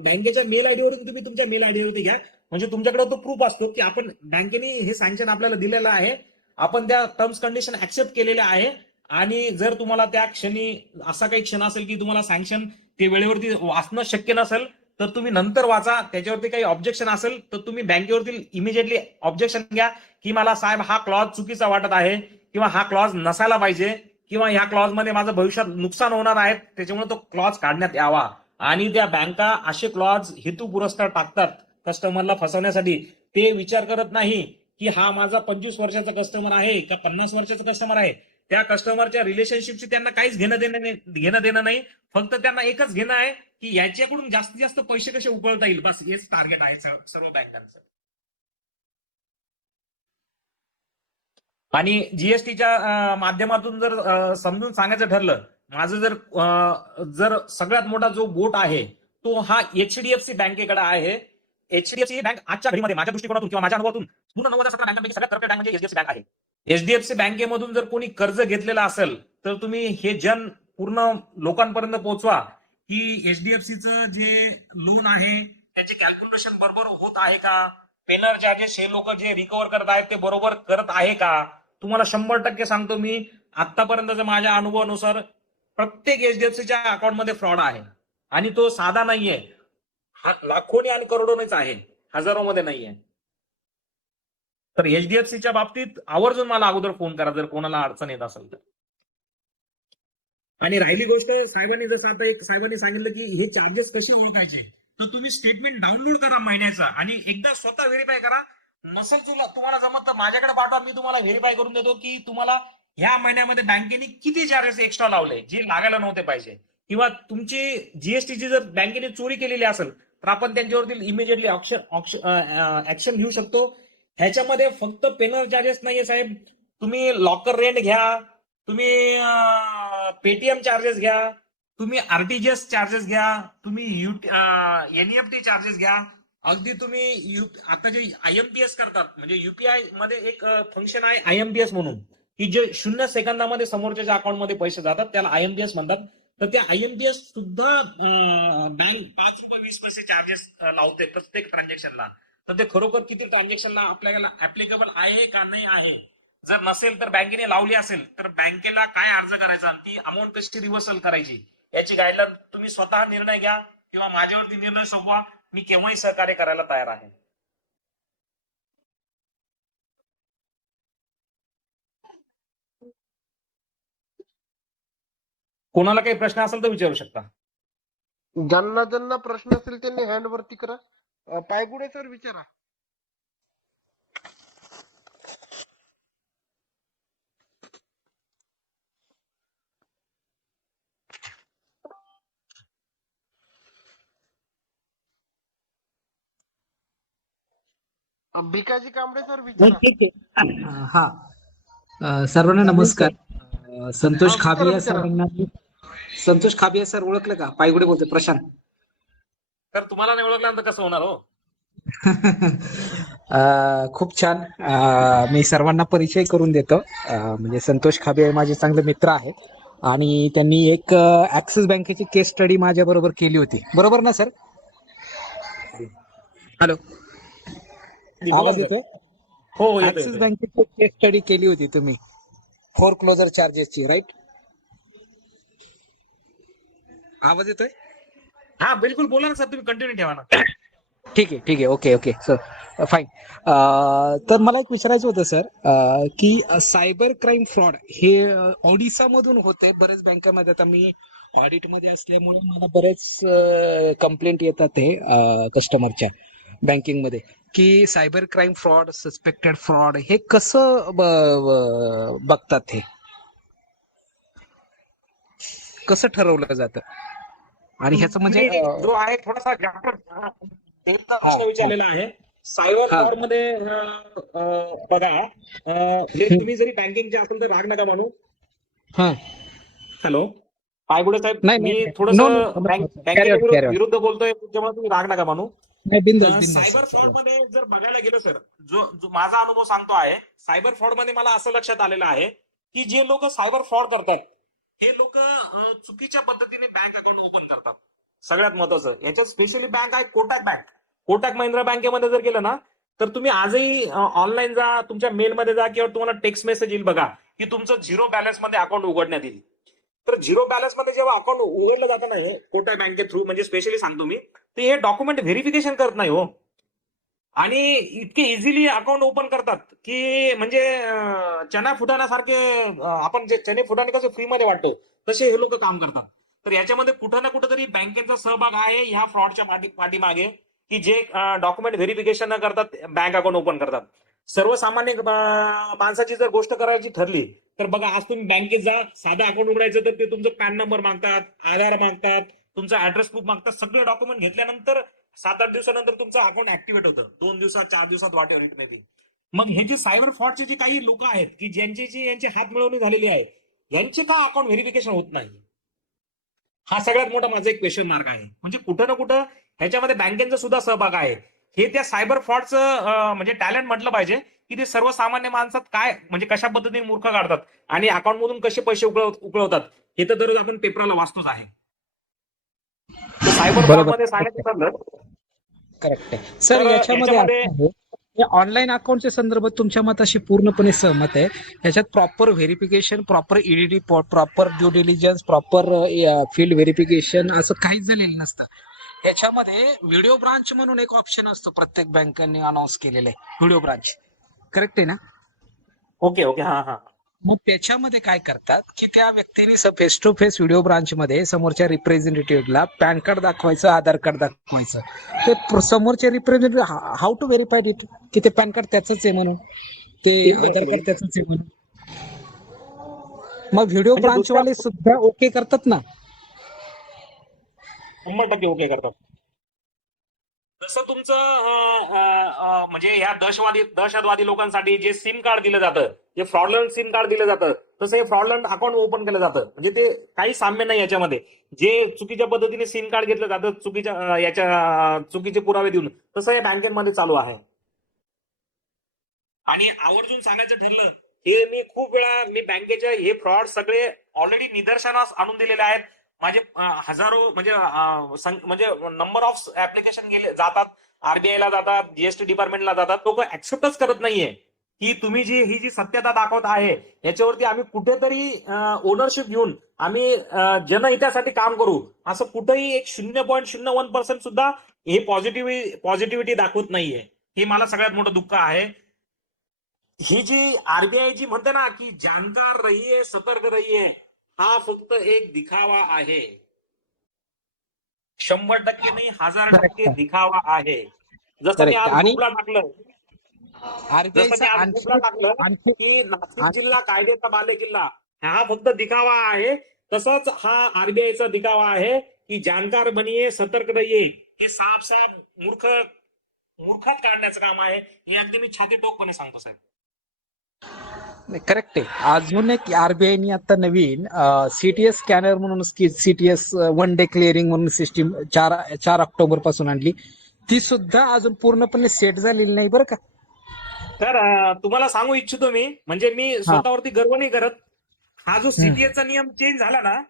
बँकेच्या मेल आयडीवरून तुम्ही तुमच्या मेल आयडीवरती घ्या, म्हणजे तुमच्याकडे तो प्रूफ असतो की आपण बँकेने हे सँक्शन आपल्याला दिलेलं आहे, आपण त्या टर्म्स कंडिशन ऍक्सेप्ट केलेल्या आहे. आणि जर तुम्हाला त्या क्षणी असा काही क्षण असेल की तुम्हाला सँक्शन ते वेळेवरती वाचणं शक्य नसेल तर तुम्ही नंतर वाचा. त्याच्यावरती काही ऑब्जेक्शन असेल तर तुम्ही बँकेवरती इमिजिएटली ऑब्जेक्शन घ्या की मला साहेब हा क्लॉज चुकीचा वाटत आहे, किंवा हा क्लॉज नसायला पाहिजे, किंवा ह्या क्लॉज मध्ये माझं भविष्यात नुकसान होणार आहे, त्याच्यामुळे तो क्लॉज काढण्यात यावा. आणि त्या बँका असे क्लॉज हेतू पुरस्कार टाकतात कस्टमरला फसवण्यासाठी. ते विचार करत नाही की हा माझा 25 वर्षाचा कस्टमर आहे का 50 वर्षाचा कस्टमर आहे. त्या कस्टमरच्या रिलेशनशिपशी त्यांना काहीच घेणं देणं नाही. फक्त त्यांना एकच घेणं आहे की याच्याकडून जास्तीत जास्त पैसे कसे उकळता येईल, बस हेच टार्गेट आहे सर्व बँकांचं. आणि जीएसटीच्या माध्यमातून जर समजून सांगायचं ठरलं, माझं जर सगळ्यात मोठा जो बोट आहे तो हा एचडीएफसी बँकेकडे आहे. एचडीएफसी बँक आजच्या घडीमध्ये माझ्या दृष्टिकोनातून किंवा माझ्या अनुभवातून पूर्ण 90-17 बँकांपैकी सगळ्यात करप्ट बँक म्हणजे एचडीएफसी बँक आहे. एचडीएफसी बँकेमधून जर कोणी कर्ज घेतलेलं असेल तर तुम्ही हे पूर्ण लोकांपर्यंत पोहोचवा की एचडीएफसीचं जे लोन आहे त्याचे कॅल्क्युलेशन बरोबर होत आहे का, पेनल चार्जेस हे लोक जे रिकव्हर करत आहेत ते बरोबर करत आहे का. तुम्हाला 100% सांगतो मी, आतापर्यंतच्या माझ्या अनुभवानुसार प्रत्येक एचडीएफसीच्या अकाउंटमध्ये फ्रॉड आहे. आणि तो साधा नाहीये, लाखोनी आणि करोडोनीच आहे, हजारोमध्ये नाहीये. तर एचडीएफसीच्या बाबतीत आवर्जून मला अगोदर फोन करा जर कोणाला अडचण येत असेल तर. आणि राहिली गोष्ट, साहेबांनी जसं आता साहेबांनी सांगितलं की हे चार्जेस कसे ओळखायचे, तर तुम्ही स्टेटमेंट डाउनलोड करा महिन्याचा आणि एकदा स्वतः व्हेरीफाय करा. नसेल तुम्हाला जमत तर माझ्याकडे पाठवा, मी तुम्हाला व्हेरीफाय करून देतो की तुम्हाला ह्या महिन्यामध्ये बँकेने किती चार्जेस एक्स्ट्रा लावले जे लागायला नव्हते पाहिजे. किंवा तुमची जीएसटीची जर बँकेने चोरी केलेली असेल तर आपण त्यांच्यावरती इमिजिएटली ऍक्शन घेऊ शकतो. ह्याच्यामध्ये फक्त पेनल चार्जेस नाहीये साहेब, तुम्ही लॉकर रेंट घ्या, तुम्ही पेटीएम चार्जेस घ्या, तुम्ही आरटीजीएस चार्जेस घ्या, तुम्ही एनईएफटी चार्जेस घ्या, अगदी तुम्ही आता जे आयएमपीएस करतात, म्हणजे युपीआय मध्ये एक फंक्शन आहे आयएमपीएस म्हणून की जे 0 सेकंदामध्ये समोरच्या अकाउंटमध्ये पैसे जातात त्याला आयएमपीएस म्हणतात. तर त्या आयएमपीएस सुद्धा बँक 5 रुपये 20 पैसे चार्जेस लावते प्रत्येक ट्रान्झॅक्शनला. तर ते खरोखर किती ट्रान्झॅक्शनला आपल्याला ऍप्लिकेबल आहे का नाही आहे. जर नसेल तर बँकेने लावली असेल तर बँकेला काय अर्ज करायचा आणि ती अमाऊंट कशी रिव्हर्सल करायची याची गाईडलाईन तुम्ही स्वतः निर्णय घ्या किंवा माझ्यावरती निर्णय सोपवा. मी केव्हाही सहकार्य करायला तयार आहे. कोणाला काही प्रश्न असेल तर विचारू शकता. ज्यांना ज्यांना प्रश्न असेल त्यांनी हँड वरती करा. पायगुडे सर विचारा. भिकाजी कांबळे सर विचारा. हा सर्वांना नमस्कार. संतोष हा, खाबिया विचारा. सरांना संतोष खाबिया सर ओळखलं का? पायगुडे बोलते प्रशांत. तर तुम्हाला नाही ओळखल्यानंतर कसं होणार हो? खूप छान. मी सर्वांना परिचय करून देतो. म्हणजे संतोष खाबिया माझे चांगले मित्र आहेत आणि त्यांनी एक ऍक्सिस बँकेची केस स्टडी माझ्या बरोबर केली होती. बरोबर ना सर? हॅलो, आवाज येतोय? हो हो, येतोय, ऍक्सिस येतोय. बँकेची केस स्टडी केली होती तुम्ही, फोर क्लोजर चार्जेसची, राईट? आवाज येतोय? हा बिलकुल, बोला ना सर, तुम्ही कंटिन्यू ठेवा ना. ठीक आहे, ओके सर, फाईन. तर मला एक विचारायचं होतं सर, की सायबर क्राईम फ्रॉड हे ओडिसामधून होते बरेच बँकांमध्ये. आता मी ऑडिटमध्ये असल्यामुळे मला बरेच कंप्लेंट येतात हे कस्टमरच्या बँकिंगमध्ये, की cyber crime fraud, suspected fraud हे कसं बघतात, हे कसं ठरवलं जातं आणि ह्याचं म्हणजे मी जो आहे थोडासा जास्त डेप्थचा हा, प्रश्न विचारलेला आहे. सायबर हा. फ्रॉड मध्ये बघा, म्हणजे तुम्ही जरी बँकिंगचे असेल तर राग नका म्हणू. हा. हॅलो पायगुडे साहेब, नाही, मी नाही. थोडस No, no, no, no. Carry on, carry on. विरुद्ध बोलतोय त्याच्यामुळे तुम्ही राग नका म्हणू. नाही, बिंदास सायबर फ्रॉड मध्ये जर बघायला गेलं सर, जो माझा अनुभव सांगतो आहे, सायबर फ्रॉड मध्ये मला असं लक्षात आलेलं आहे की जे लोक सायबर फ्रॉड करतात हे लोक चुकीच्या पद्धतीने बँक अकाउंट ओपन करतात. सगळ्यात महत्वाचं याच्यात स्पेशली बँक आहे कोटक बँक. कोटक महिंद्रा बँकेमध्ये जर गेलं ना तर तुम्ही आजही ऑनलाईन जा, तुमच्या मेलमध्ये जा किंवा तुम्हाला टेक्स्ट मेसेज येईल बघा की तुमचं झिरो बॅलन्स मध्ये अकाउंट उघडण्यात येईल. तर झिरो बॅलन्स मध्ये जेव्हा अकाउंट उघडलं जातं ना हे कोटक बँके थ्रू, म्हणजे स्पेशली सांगतो मी, ते हे डॉक्युमेंट व्हेरिफिकेशन करत नाही हो, आणि इतके इझिली अकाउंट ओपन करतात की म्हणजे चना फुटाण्यासारखे, आपण जे चणे फुटाणे कसं फ्रीमध्ये वाटतो तसे हे लोक काम करतात. तर याच्यामध्ये कुठं ना कुठं तरी बँकेचा सहभाग आहे ह्या फ्रॉडच्या पाठीमागे, की जे डॉक्युमेंट व्हेरिफिकेशन न करतात बँक अकाउंट ओपन करतात. सर्वसामान्य माणसाची जर गोष्ट करायची ठरली तर बघा, आज तुम्ही बँकेत जा, साधं अकाउंट उघडायचं तर ते तुमचं पॅन नंबर मागतात, आधार मागतात, तुमचा ऍड्रेस प्रूफ मागतात. सगळे डॉक्युमेंट घेतल्यानंतर 7-8 दिवसानंतर तुमचं अकाउंट ऍक्टिव्हेट होतं. 2 दिवसात 4 दिवसात वाटेल हिट देते. मग हे जे सायबर फ्रॉडचे जे काही लोक आहेत की यांची हात मिळवणी झालेली आहे, यांचे का अकाउंट व्हेरिफिकेशन होत नाही, हा सगळ्यात मोठा माझा एक क्वेश्चन मार्क आहे. म्हणजे कुठं ना कुठं ह्याच्यामध्ये बँकेचा सुद्धा सहभाग आहे. हे त्या सायबर फ्रॉडचं म्हणजे टॅलेंट म्हटलं पाहिजे की ते सर्वसामान्य माणसात काय म्हणजे कशा पद्धतीने मूर्ख काढतात आणि अकाउंट मधून कसे पैसे उकळवतात हे तर दररोज आपण पेपरला वाचतोच आहे. सायबर फ्रॉड मध्ये सांगायचं ठरलं करेक्ट आहे सर. तर याच्यामध्ये याच्यामध्ये ऑनलाईन अकाउंटच्या संदर्भात तुमच्या मताशी पूर्णपणे सहमत आहे. याच्यात proper verification, proper EDD, proper due diligence, proper field verification असं काहीच झालेलं नसतं. याच्यामध्ये व्हिडिओ ब्रांच म्हणून एक ऑप्शन असतो, प्रत्येक बँकांनी अनाऊन्स केलेलं आहे व्हिडिओ ब्रांच, करेक्ट आहे ना? ओके हा हा. मग त्याच्यामध्ये काय करतात की त्या व्यक्तीने face to face video branch मध्ये समोरच्या रिप्रेझेंटेटिव्हला पॅन कार्ड दाखवायचं, आधार कार्ड दाखवायचं. ते समोरचे representative how to verify it की ते पॅन कार्ड त्याच आहे म्हणून, ते आधार कार्ड त्याच आहे म्हणून. मग व्हिडिओ ब्रांच वाले सुद्धा ओके करतात ना? 100% ओके करतात. जसं तुमचं म्हणजे या दहशतवादी लोकांसाठी जे सिम कार्ड दिलं जातं, जे फ्रॉडलंट सिम कार्ड दिलं जातं, तसं हे फ्रॉडलंट अकाउंट ओपन केलं जातं. म्हणजे ते काही साम्य नाही याच्यामध्ये. जे चुकीच्या पद्धतीने सिम कार्ड घेतलं जातं चुकीचे पुरावे देऊन, तसं हे बँकेमध्ये चालू आहे. आणि आवर्जून सांगायचं ठरलं, हे मी खूप वेळा बँकेचे हे फ्रॉड सगळे ऑलरेडी निदर्शनास आणून दिलेले आहेत. माझे हजारो म्हणजे नंबर ऑफ ऍप्लिकेशन गेले जातात, आरबीआयला जातात, जीएसटी डिपार्टमेंटला जातात, लोक ऍक्सेप्टच करत नाहीये. की तुम्ही ही जी सत्यता दाखवत आहे याच्यावरती आम्ही कुठेतरी ओनरशिप घेऊन आम्ही जनहितासाठी काम करू, असं कुठेही एक 0.01% सुद्धा हे पॉझिटिव्हिटी दाखवत नाहीये. हे मला सगळ्यात मोठं दुःख आहे. ही जी आरबीआय जी म्हणते ना की जानकार रहिये सतर्क रहिये, हा फक्त एक दिखावा आहे. 100% नाही, 1000% दिखावा आहे. जसं मी करेक्ट. आज आणि ग्रुपला टाकलं आरबीआयचा आणखी की नाशिक जिल्हा कायद्याचा बालेकिल्ला हा फक्त दिखावा आहे, तसंच हा आरबीआयचा दिखावा आहे की जानकार बनिये सतर्क रहिये, हे साफ मूर्खात काढण्याचं काम आहे. हे अगदी मी छाती टोकपणे सांगतो साहेब. करेक्ट आहे. अजून एक आरबीआयनी आता नवीन सीटीएस स्कॅनर म्हणून सीटीएस वन डे क्लिअरिंग म्हणून सिस्टीम 4 ऑक्टोबर पासून आणली. ती सुद्धा अजून पूर्णपणे सेट झालेली नाही बरं का. तर तुम्हाला सांगू इच्छितो मी, म्हणजे मी स्वतःवरती गर्व नाही करत. हा जो सीटीएसचा नियम चेंज झाला ना,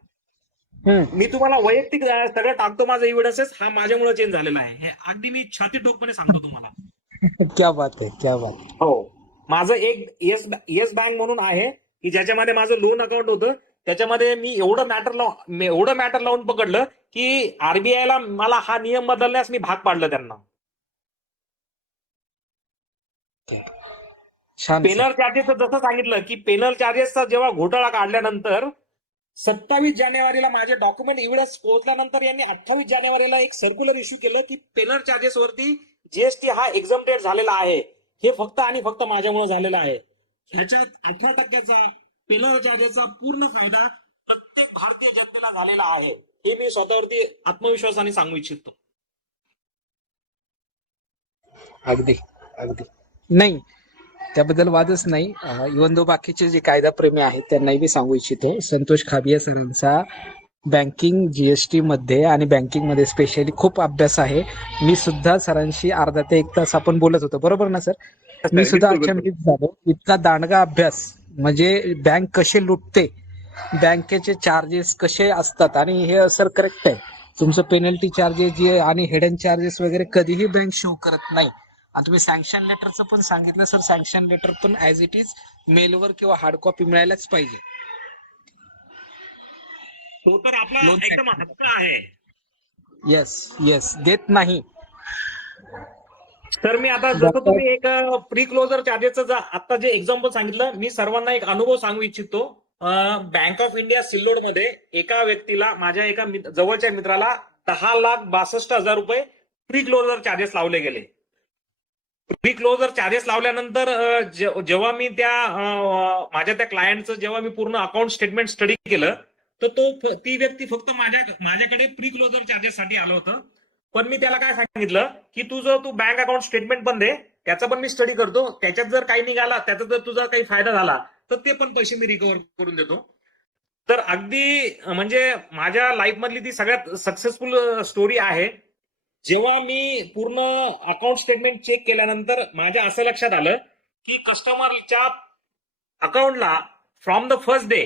मी तुम्हाला वैयक्तिक सगळं टाकतो, माझा एव्हिडन्सेस हा माझ्यामुळे चेंज झालेला आहे. हे अगदी मी छाती टोकपणे सांगतो तुम्हाला. क्या बात आहे, क्या बात आहे. हो, माझं एक येस बँक म्हणून आहे की ज्याच्यामध्ये माझं लोन अकाउंट होतं, त्याच्यामध्ये मी एवढं मॅटर लावून पकडलं की आरबीआयला मला हा नियम बदलण्यास मी भाग पाडलं त्यांना. छान. पेनल चार्जेसचं जसं सांगितलं की पेनल चार्जेसचा जेव्हा घोटाळा काढल्यानंतर 27 जानेवारीला माझे डॉक्युमेंट एव्हिडन्स पोहोचल्यानंतर यांनी 28 जानेवारीला एक सर्क्युलर इश्यू केलं की पेनल चार्जेसवरती जीएसटी हा एक्झम्प्टेड झालेला आहे. हे फक्त आणि फक्त माझ्यामुळे झालेलं आहे. ह्याच्यात 18% पेनल चार्जेसचा पूर्ण फायदा प्रत्येक भारतीय जनतेला झालेला आहे. हे मी स्वतःवरती आत्मविश्वासाने सांगू इच्छितो. अगदी अगदी नाही, त्याबद्दल वादच नाही. इव्हन दो बाकीचे जे कायदाप्रेमी आहेत त्यांनाही मी सांगू इच्छितो, संतोष खाबिया सरांचा बँकिंग जीएसटी मध्ये आणि बँकिंग मध्ये स्पेशली खूप अभ्यास आहे. मी सुद्धा सरांशी अर्धा ते 1 तास आपण बोलत होतो, बरोबर ना सर? मी सुद्धा अचंबित झालो. इतका दांडगा अभ्यास, म्हणजे बँक कशी लुटते, बँकेचे चार्जेस कसे असतात. आणि हे सर करेक्ट आहे, तुमचं पेनल्टी चार्जेस जे आणि हिडन चार्जेस वगैरे कधीही बँक शो करत नाही. आणि तुम्ही सँक्शन लेटरचं पण सांगितलं सर, सँक्शन लेटर पण ऍज इट इज मेलवर किंवा हार्ड कॉपी मिळायलाच पाहिजे. तो तर आपला एकदम हक्क आहे. येस देत नाही. तर मी आता जसं तुम्ही एक प्री क्लोजर चार्जेसचं आता जे एक्झाम्पल सांगितलं, मी सर्वांना एक अनुभव सांगू इच्छितो. बँक ऑफ इंडिया सिल्लोड मध्ये एका व्यक्तीला, माझ्या एका जवळच्या मित्राला 10,62,000 रुपये प्री क्लोजर चार्जेस लावले गेले. प्री क्लोजर चार्जेस लावल्यानंतर जेव्हा मी माझ्या त्या क्लायंटचं जेव्हा मी पूर्ण अकाउंट स्टेटमेंट स्टडी केलं, तर ती व्यक्ती फक्त माझ्याकडे प्री क्लोजर चार्जेस साठी आलं होतं. पण मी त्याला काय सांगितलं की तू बँक अकाउंट स्टेटमेंट पण दे, त्याचा पण मी स्टडी करतो, त्याच्यात जर काही निघाला, त्याचा जर तुझा काही फायदा झाला तर ते पण पैसे मी रिकव्हर करून देतो. तर अगदी म्हणजे माझ्या लाईफ मधली ती सगळ्यात सक्सेसफुल स्टोरी आहे. जेव्हा मी पूर्ण अकाउंट स्टेटमेंट चेक केल्यानंतर माझ्या असं लक्षात आलं की कस्टमरच्या अकाउंटला from the first day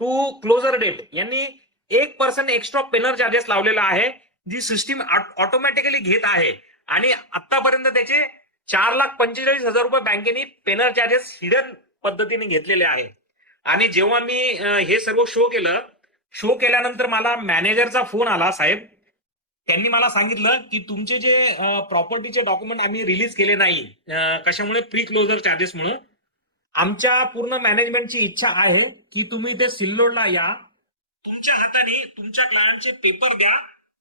to closure date यांनी 1% एक्स्ट्रा पेनल चार्जेस लावलेला आहे, जी सिस्टीम ऑटोमॅटिकली घेत आहे. आणि आतापर्यंत त्याचे 4,45,000 रुपये बँकेने पेनल चार्जेस हिडन पद्धतीने घेतलेले आहे. आणि जेव्हा मी हे सर्व शो केल्यानंतर मला मॅनेजरचा फोन आला, साहेब त्यांनी मला सांगितलं की तुमचे जे प्रॉपर्टीचे डॉक्युमेंट आम्ही रिलीज केले नाही, कशामुळे? प्री क्लोजर चार्जेसमुळे. आमच्या पूर्ण मॅनेजमेंटची इच्छा आहे की तुम्ही ते सिल्लोडला या, तुमच्या हाताने तुमच्या क्लायंटचे पेपर द्या,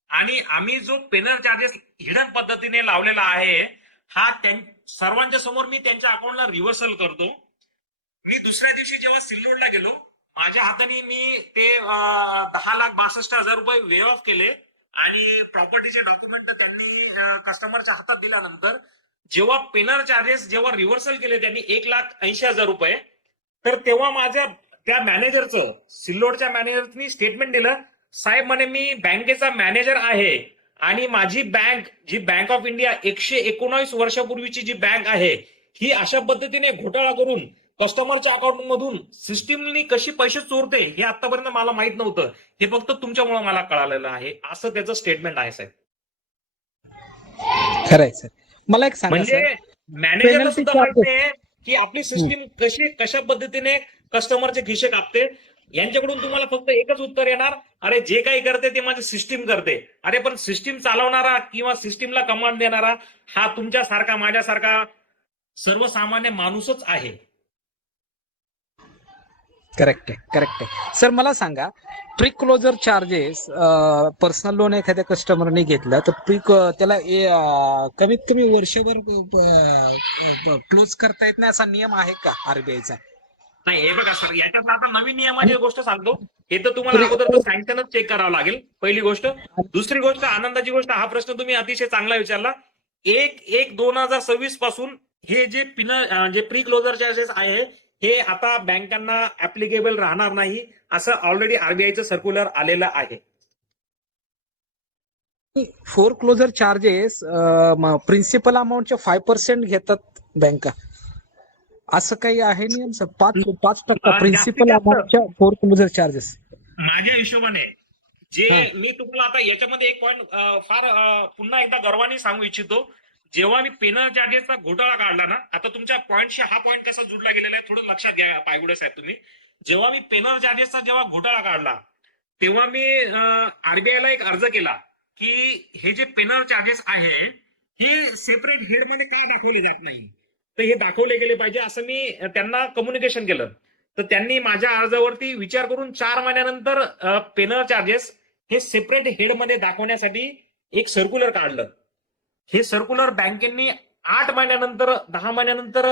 आणि आम्ही जो पेनल चार्जेस हिडन पद्धतीने लावलेला आहे हा सर्वांच्या समोर मी त्यांच्या अकाउंटला रिव्हर्सल करतो. मी दुसऱ्या दिवशी जेव्हा सिल्लोडला गेलो, माझ्या हाताने मी ते 10,62,000 रुपये वे ऑफ केले आणि प्रॉपर्टीचे डॉक्युमेंट त्यांनी कस्टमरच्या हातात दिल्यानंतर जेव्हा पेनल चार्जेस जेव्हा रिव्हर्सल केले त्यांनी 1,80,000 रुपये, तर तेव्हा माझ्या त्या मॅनेजरचं, सिल्लोडच्या मॅनेजरनी स्टेटमेंट दिलं, साहेब म्हणे मी बँकेचा मॅनेजर आहे आणि माझी बँक, जी बँक ऑफ इंडिया 119 वर्षापूर्वीची जी बँक आहे, ही अशा पद्धतीने घोटाळा करून कस्टमरच्या अकाउंट मधून सिस्टीमनी कशी पैसे चोरते हे आतापर्यंत मला माहित नव्हतं. हे फक्त तुमच्यामुळे मला कळालेलं आहे, असं त्याचं स्टेटमेंट आहे साहेब. खरंय सर. मला एक सांगा, म्हणजे सर, मॅनेजरला penalty सुद्धा माहित नाही की आपली सिस्टीम कशा पद्धतीने कस्टमरचे खिशे कापते. यांच्याकडून तुम्हाला फक्त एकच उत्तर येणार, अरे जे काही करते ते माझी सिस्टीम करते. अरे पण सिस्टीम चालवणारा किंवा सिस्टीमला कमांड देणारा हा तुमच्यासारखा माझ्यासारखा सर्वसामान्य माणूसच आहे. करेक्ट आहे सर. मला सांगा, pre closure charges personal loan एखाद्या कस्टमरने घेतलं तर त्याला कमीत कमी वर्षभर क्लोज करता येत नाही असा नियम आहे का आरबीआयचा? नाही, हे बघा सर, याच्यात आता नवीन नियमाची गोष्ट सांगतो. हे तर तुम्हाला अगोदर सँक्शनच चेक करावं लागेल, पहिली गोष्ट. दुसरी गोष्ट, आनंदाची गोष्ट, हा प्रश्न तुम्ही अतिशय चांगला विचारला. 1/1/2026 पासून हे जे प्री क्लोजर चार्जेस आहे हे आता बँकांना ऍप्लिकेबल राहणार नाही, असं ऑलरेडी आरबीआयचं सर्क्युलर आलेलं आहे. फोर क्लोजर चार्जेस प्रिन्सिपल अमाऊंटच्या 5% घेतात बँका, असं काही आहे नियम सर? 5% प्रिन्सिपल अमाऊंटच्या फोर क्लोजर चार्जेस. माझ्या हिशोबाने मी तुम्हाला आता याच्यामध्ये एक पॉईंट फार पुन्हा एकदा गर्वाने सांगू इच्छितो. जेव्हा मी पेनल चार्जेसचा घोटाळा काढला ना, आता तुमच्या पॉईंटशी हा पॉईंट कसा जुडला गेलेला आहे थोडं लक्षात घ्या पायगुडे साहेब तुम्ही. जेव्हा मी पेनल चार्जेसचा जेव्हा घोटाळा काढला तेव्हा मी आरबीआयला एक अर्ज केला की हे जे पेनल चार्जेस आहे हे सेपरेट हेड मध्ये का दाखवले जात नाही, तर हे दाखवले गेले पाहिजे असं मी त्यांना कम्युनिकेशन केलं. तर त्यांनी माझ्या अर्जावरती विचार करून 4 महिन्यानंतर पेनल चार्जेस हे सेपरेट हेड मध्ये दाखवण्यासाठी एक सर्क्युलर काढलं. हे सर्क्युलर बँकेंनी 8 महिन्यानंतर 10 महिन्यानंतर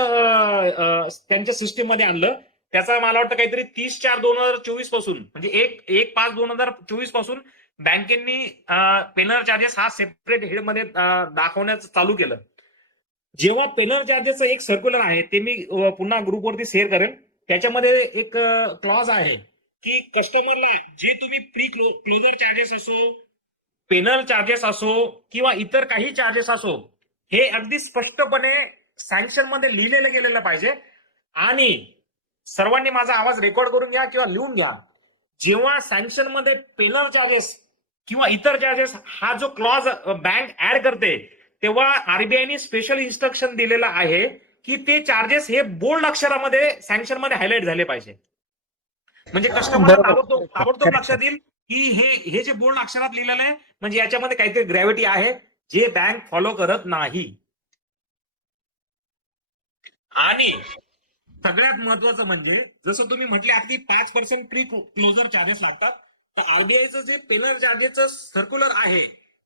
त्यांच्या सिस्टीम मध्ये आणलं. त्याचा मला वाटतं काहीतरी 30/4/2024 पासून, म्हणजे 1/5/2024 पासून बँकेंनी पेनल चार्जेस हा सेपरेट हेड मध्ये दाखवण्याचं चालू केलं. जेव्हा पेनल चार्जेसचं एक सर्क्युलर आहे ते मी पुन्हा ग्रुपवरती शेअर करेन. त्याच्यामध्ये एक क्लॉज आहे की कस्टमरला जे तुम्ही प्री क्लोजर चार्जेस असो, पेनल चार्जेस असो किंवा इतर काही चार्जेस असो, हे अगदी स्पष्टपणे सँक्शन मध्ये लिहिलेलं गेलेलं पाहिजे. आणि सर्वांनी माझा आवाज रेकॉर्ड करून घ्या किंवा लिहून घ्या. जेव्हा सँक्शन मध्ये पेनल चार्जेस किंवा इतर चार्जेस हा जो क्लॉज बँक ऍड करते तेव्हा आरबीआयने स्पेशल इन्स्ट्रक्शन दिलेलं आहे की ते चार्जेस हे बोल्ड अक्षरामध्ये सँक्शन मध्ये हायलाइट झाले पाहिजे. म्हणजे कस्टमर ताबडतोब लक्षात येईल की हे जे बोल्ड अक्षरात लिहिलेलं आहे म्हणजे याच्यामध्ये काहीतरी ग्रॅव्हिटी आहे जे बँक फॉलो करत नाही. आणि सगळ्यात महत्वाचं म्हणजे जसं तुम्ही म्हटले अगदी 5% प्री क्लोजर चार्जेस लागतात, तर आरबीआयचं जे पेनल चार्जेसचं सर्क्युलर आहे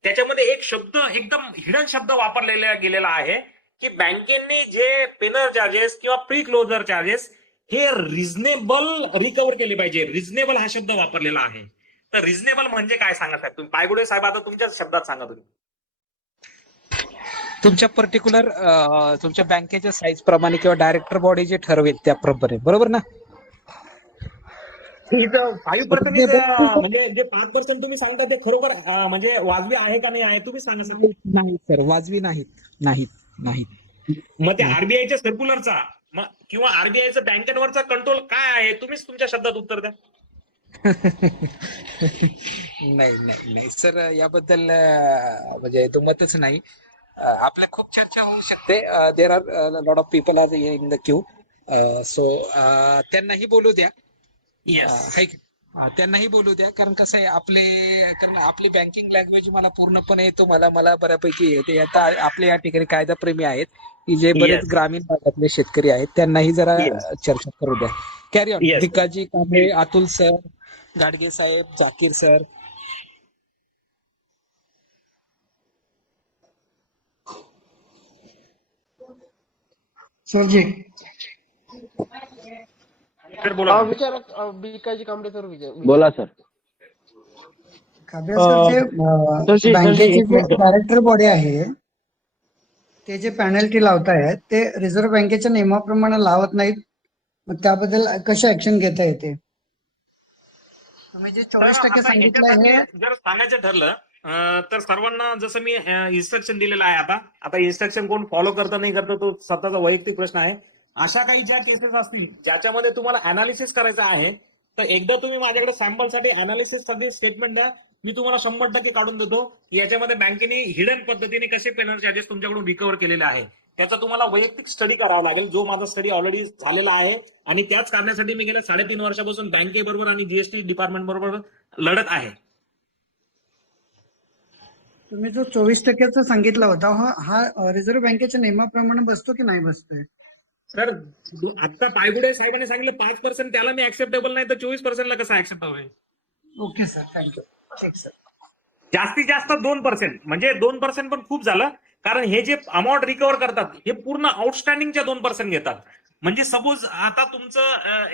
त्याच्यामध्ये एक शब्द, एकदम हिडन शब्द वापरलेला गेलेला आहे की बँकेने जे पेनल चार्जेस किंवा प्री क्लोजर चार्जेस हे रिझनेबल रिकव्हर केले पाहिजे. रिझनेबल हा शब्द वापरलेला आहे. तर रिझनेबल म्हणजे काय सांगा साहेब तुम्ही? पायगुडे साहेब आता तुमच्याच शब्दात सांगा तुम्ही. तुमच्या पर्टिक्युलर तुमच्या बँकेच्या साईज प्रमाणे किंवा डायरेक्टर बॉडी जे ठरवेल त्याप्रमाणे, बरोबर ना? 5% म्हणजे जे 5% तुम्ही सांगता ते खरोखर म्हणजे वाजवी आहे का नाही आहे तुम्ही सांगा सर. नाही सर, वाजवी नाहीत. मग त्या आरबीआयच्या सर्क्युलरचा किंवा आरबीआयचं बँकेवरचा कंट्रोल काय आहे तुम्हीच तुमच्या शब्दात उत्तर द्या. नाही सर, याबद्दल म्हणजे दुमतच नाही. आपल्या खूप चर्चा होऊ शकते. There are lot of people are in the Q, so त्यांनाही बोलू द्या. त्यांनाही बोलू द्या, कारण कसं आहे आपली बँकिंग लँग्वेज मला पूर्णपणे येतो, मला बऱ्यापैकी येते. आता आपले या ठिकाणी कायदाप्रेमी आहेत की जे बरेच ग्रामीण भागातले शेतकरी आहेत, त्यांनाही जरा चर्चा करू द्या. Carry on. Bhikaji Kamble, Atul sir, Gadge साहेब, जाकीर सर. सरजी विचारा भिकाजी कांबळे सर. बोला सर. बँकेची जे डायरेक्टर बॉडी आहे ते जे पेनल्टी लावतायत ते रिझर्व्ह बँकेच्या नियमाप्रमाणे लावत नाहीत, मग त्याबद्दल कशी ऍक्शन घेता येते? तुम्ही जे 24% सांगितलं हे जर सांगायचं ठरलं तर सर्वांना जसं मी इन्स्ट्रक्शन दिलेलं आहे, आता इन्स्ट्रक्शन कोण फॉलो करतं नाही करतं तो स्वतःचा वैयक्तिक प्रश्न आहे. अशा काही ज्या केसेस असतील ज्याच्यामध्ये तुम्हाला अनालिसिस करायचं आहे तर एकदा तुम्ही माझ्याकडे सॅम्पलसाठी अनालिसिस सगळी स्टेटमेंट द्या. मी तुम्हाला 100% काढून देतो की याच्यामध्ये बँकेने हिडन पद्धतीने कसे पेनल चार्जेस तुमच्याकडून रिकव्हर केलेले आहे. त्याचा तुम्हाला वैयक्तिक स्टडी करावा लागेल, जो माझा स्टडी ऑलरेडी झालेला आहे. आणि त्याच कारणासाठी मी गेल्या 3.5 वर्षापासून बँकेबरोबर आणि जीएसटी डिपार्टमेंट बरोबर लढत आहे. तुम्ही जो 24% सांगितला होता हा रिझर्व्ह बँकेच्या नियमाप्रमाणे बसतो की नाही बसतोय? सर आता पायगुडे साहेबांनी सांगितलं 5%, त्याला मी ऍक्सेप्टेबल नाही तर 24% ला कसं ऍक्सेप्ट होईल? Okay sir, thank you. ठीक सर. जास्तीत जास्त 2%, म्हणजे 2% पण खूप झालं, कारण हे जे अमाऊंट रिकव्हर करतात हे पूर्ण आउटस्टँडिंगच्या 2% घेतात. म्हणजे सपोज आता तुमचं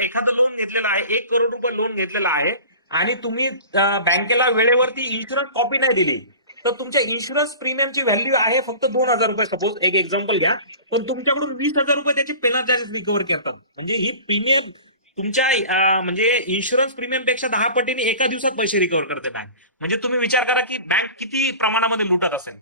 एखादं लोन घेतलेलं आहे, 1 करोड रुपये लोन घेतलेलं आहे आणि तुम्ही बँकेला वेळेवरती इन्शुरन्स कॉपी नाही दिली, तर तुमच्या इन्शुरन्स प्रीमियमची व्हॅल्यू आहे फक्त 2,000 रुपये. सपोज एक एक्झाम्पल घ्या, पण तुमच्याकडून 20,000 रुपये त्याची पेनल चार्जेस रिकव्हर करतात. म्हणजे ही प्रीमियम तुमच्या म्हणजे इन्शुरन्स प्रीमियम पेक्षा 10 पटीने एका दिवसात पैसे रिकव्हर करते बँक. म्हणजे तुम्ही विचार करा की बँक किती प्रमाणामध्ये लुटत असेल.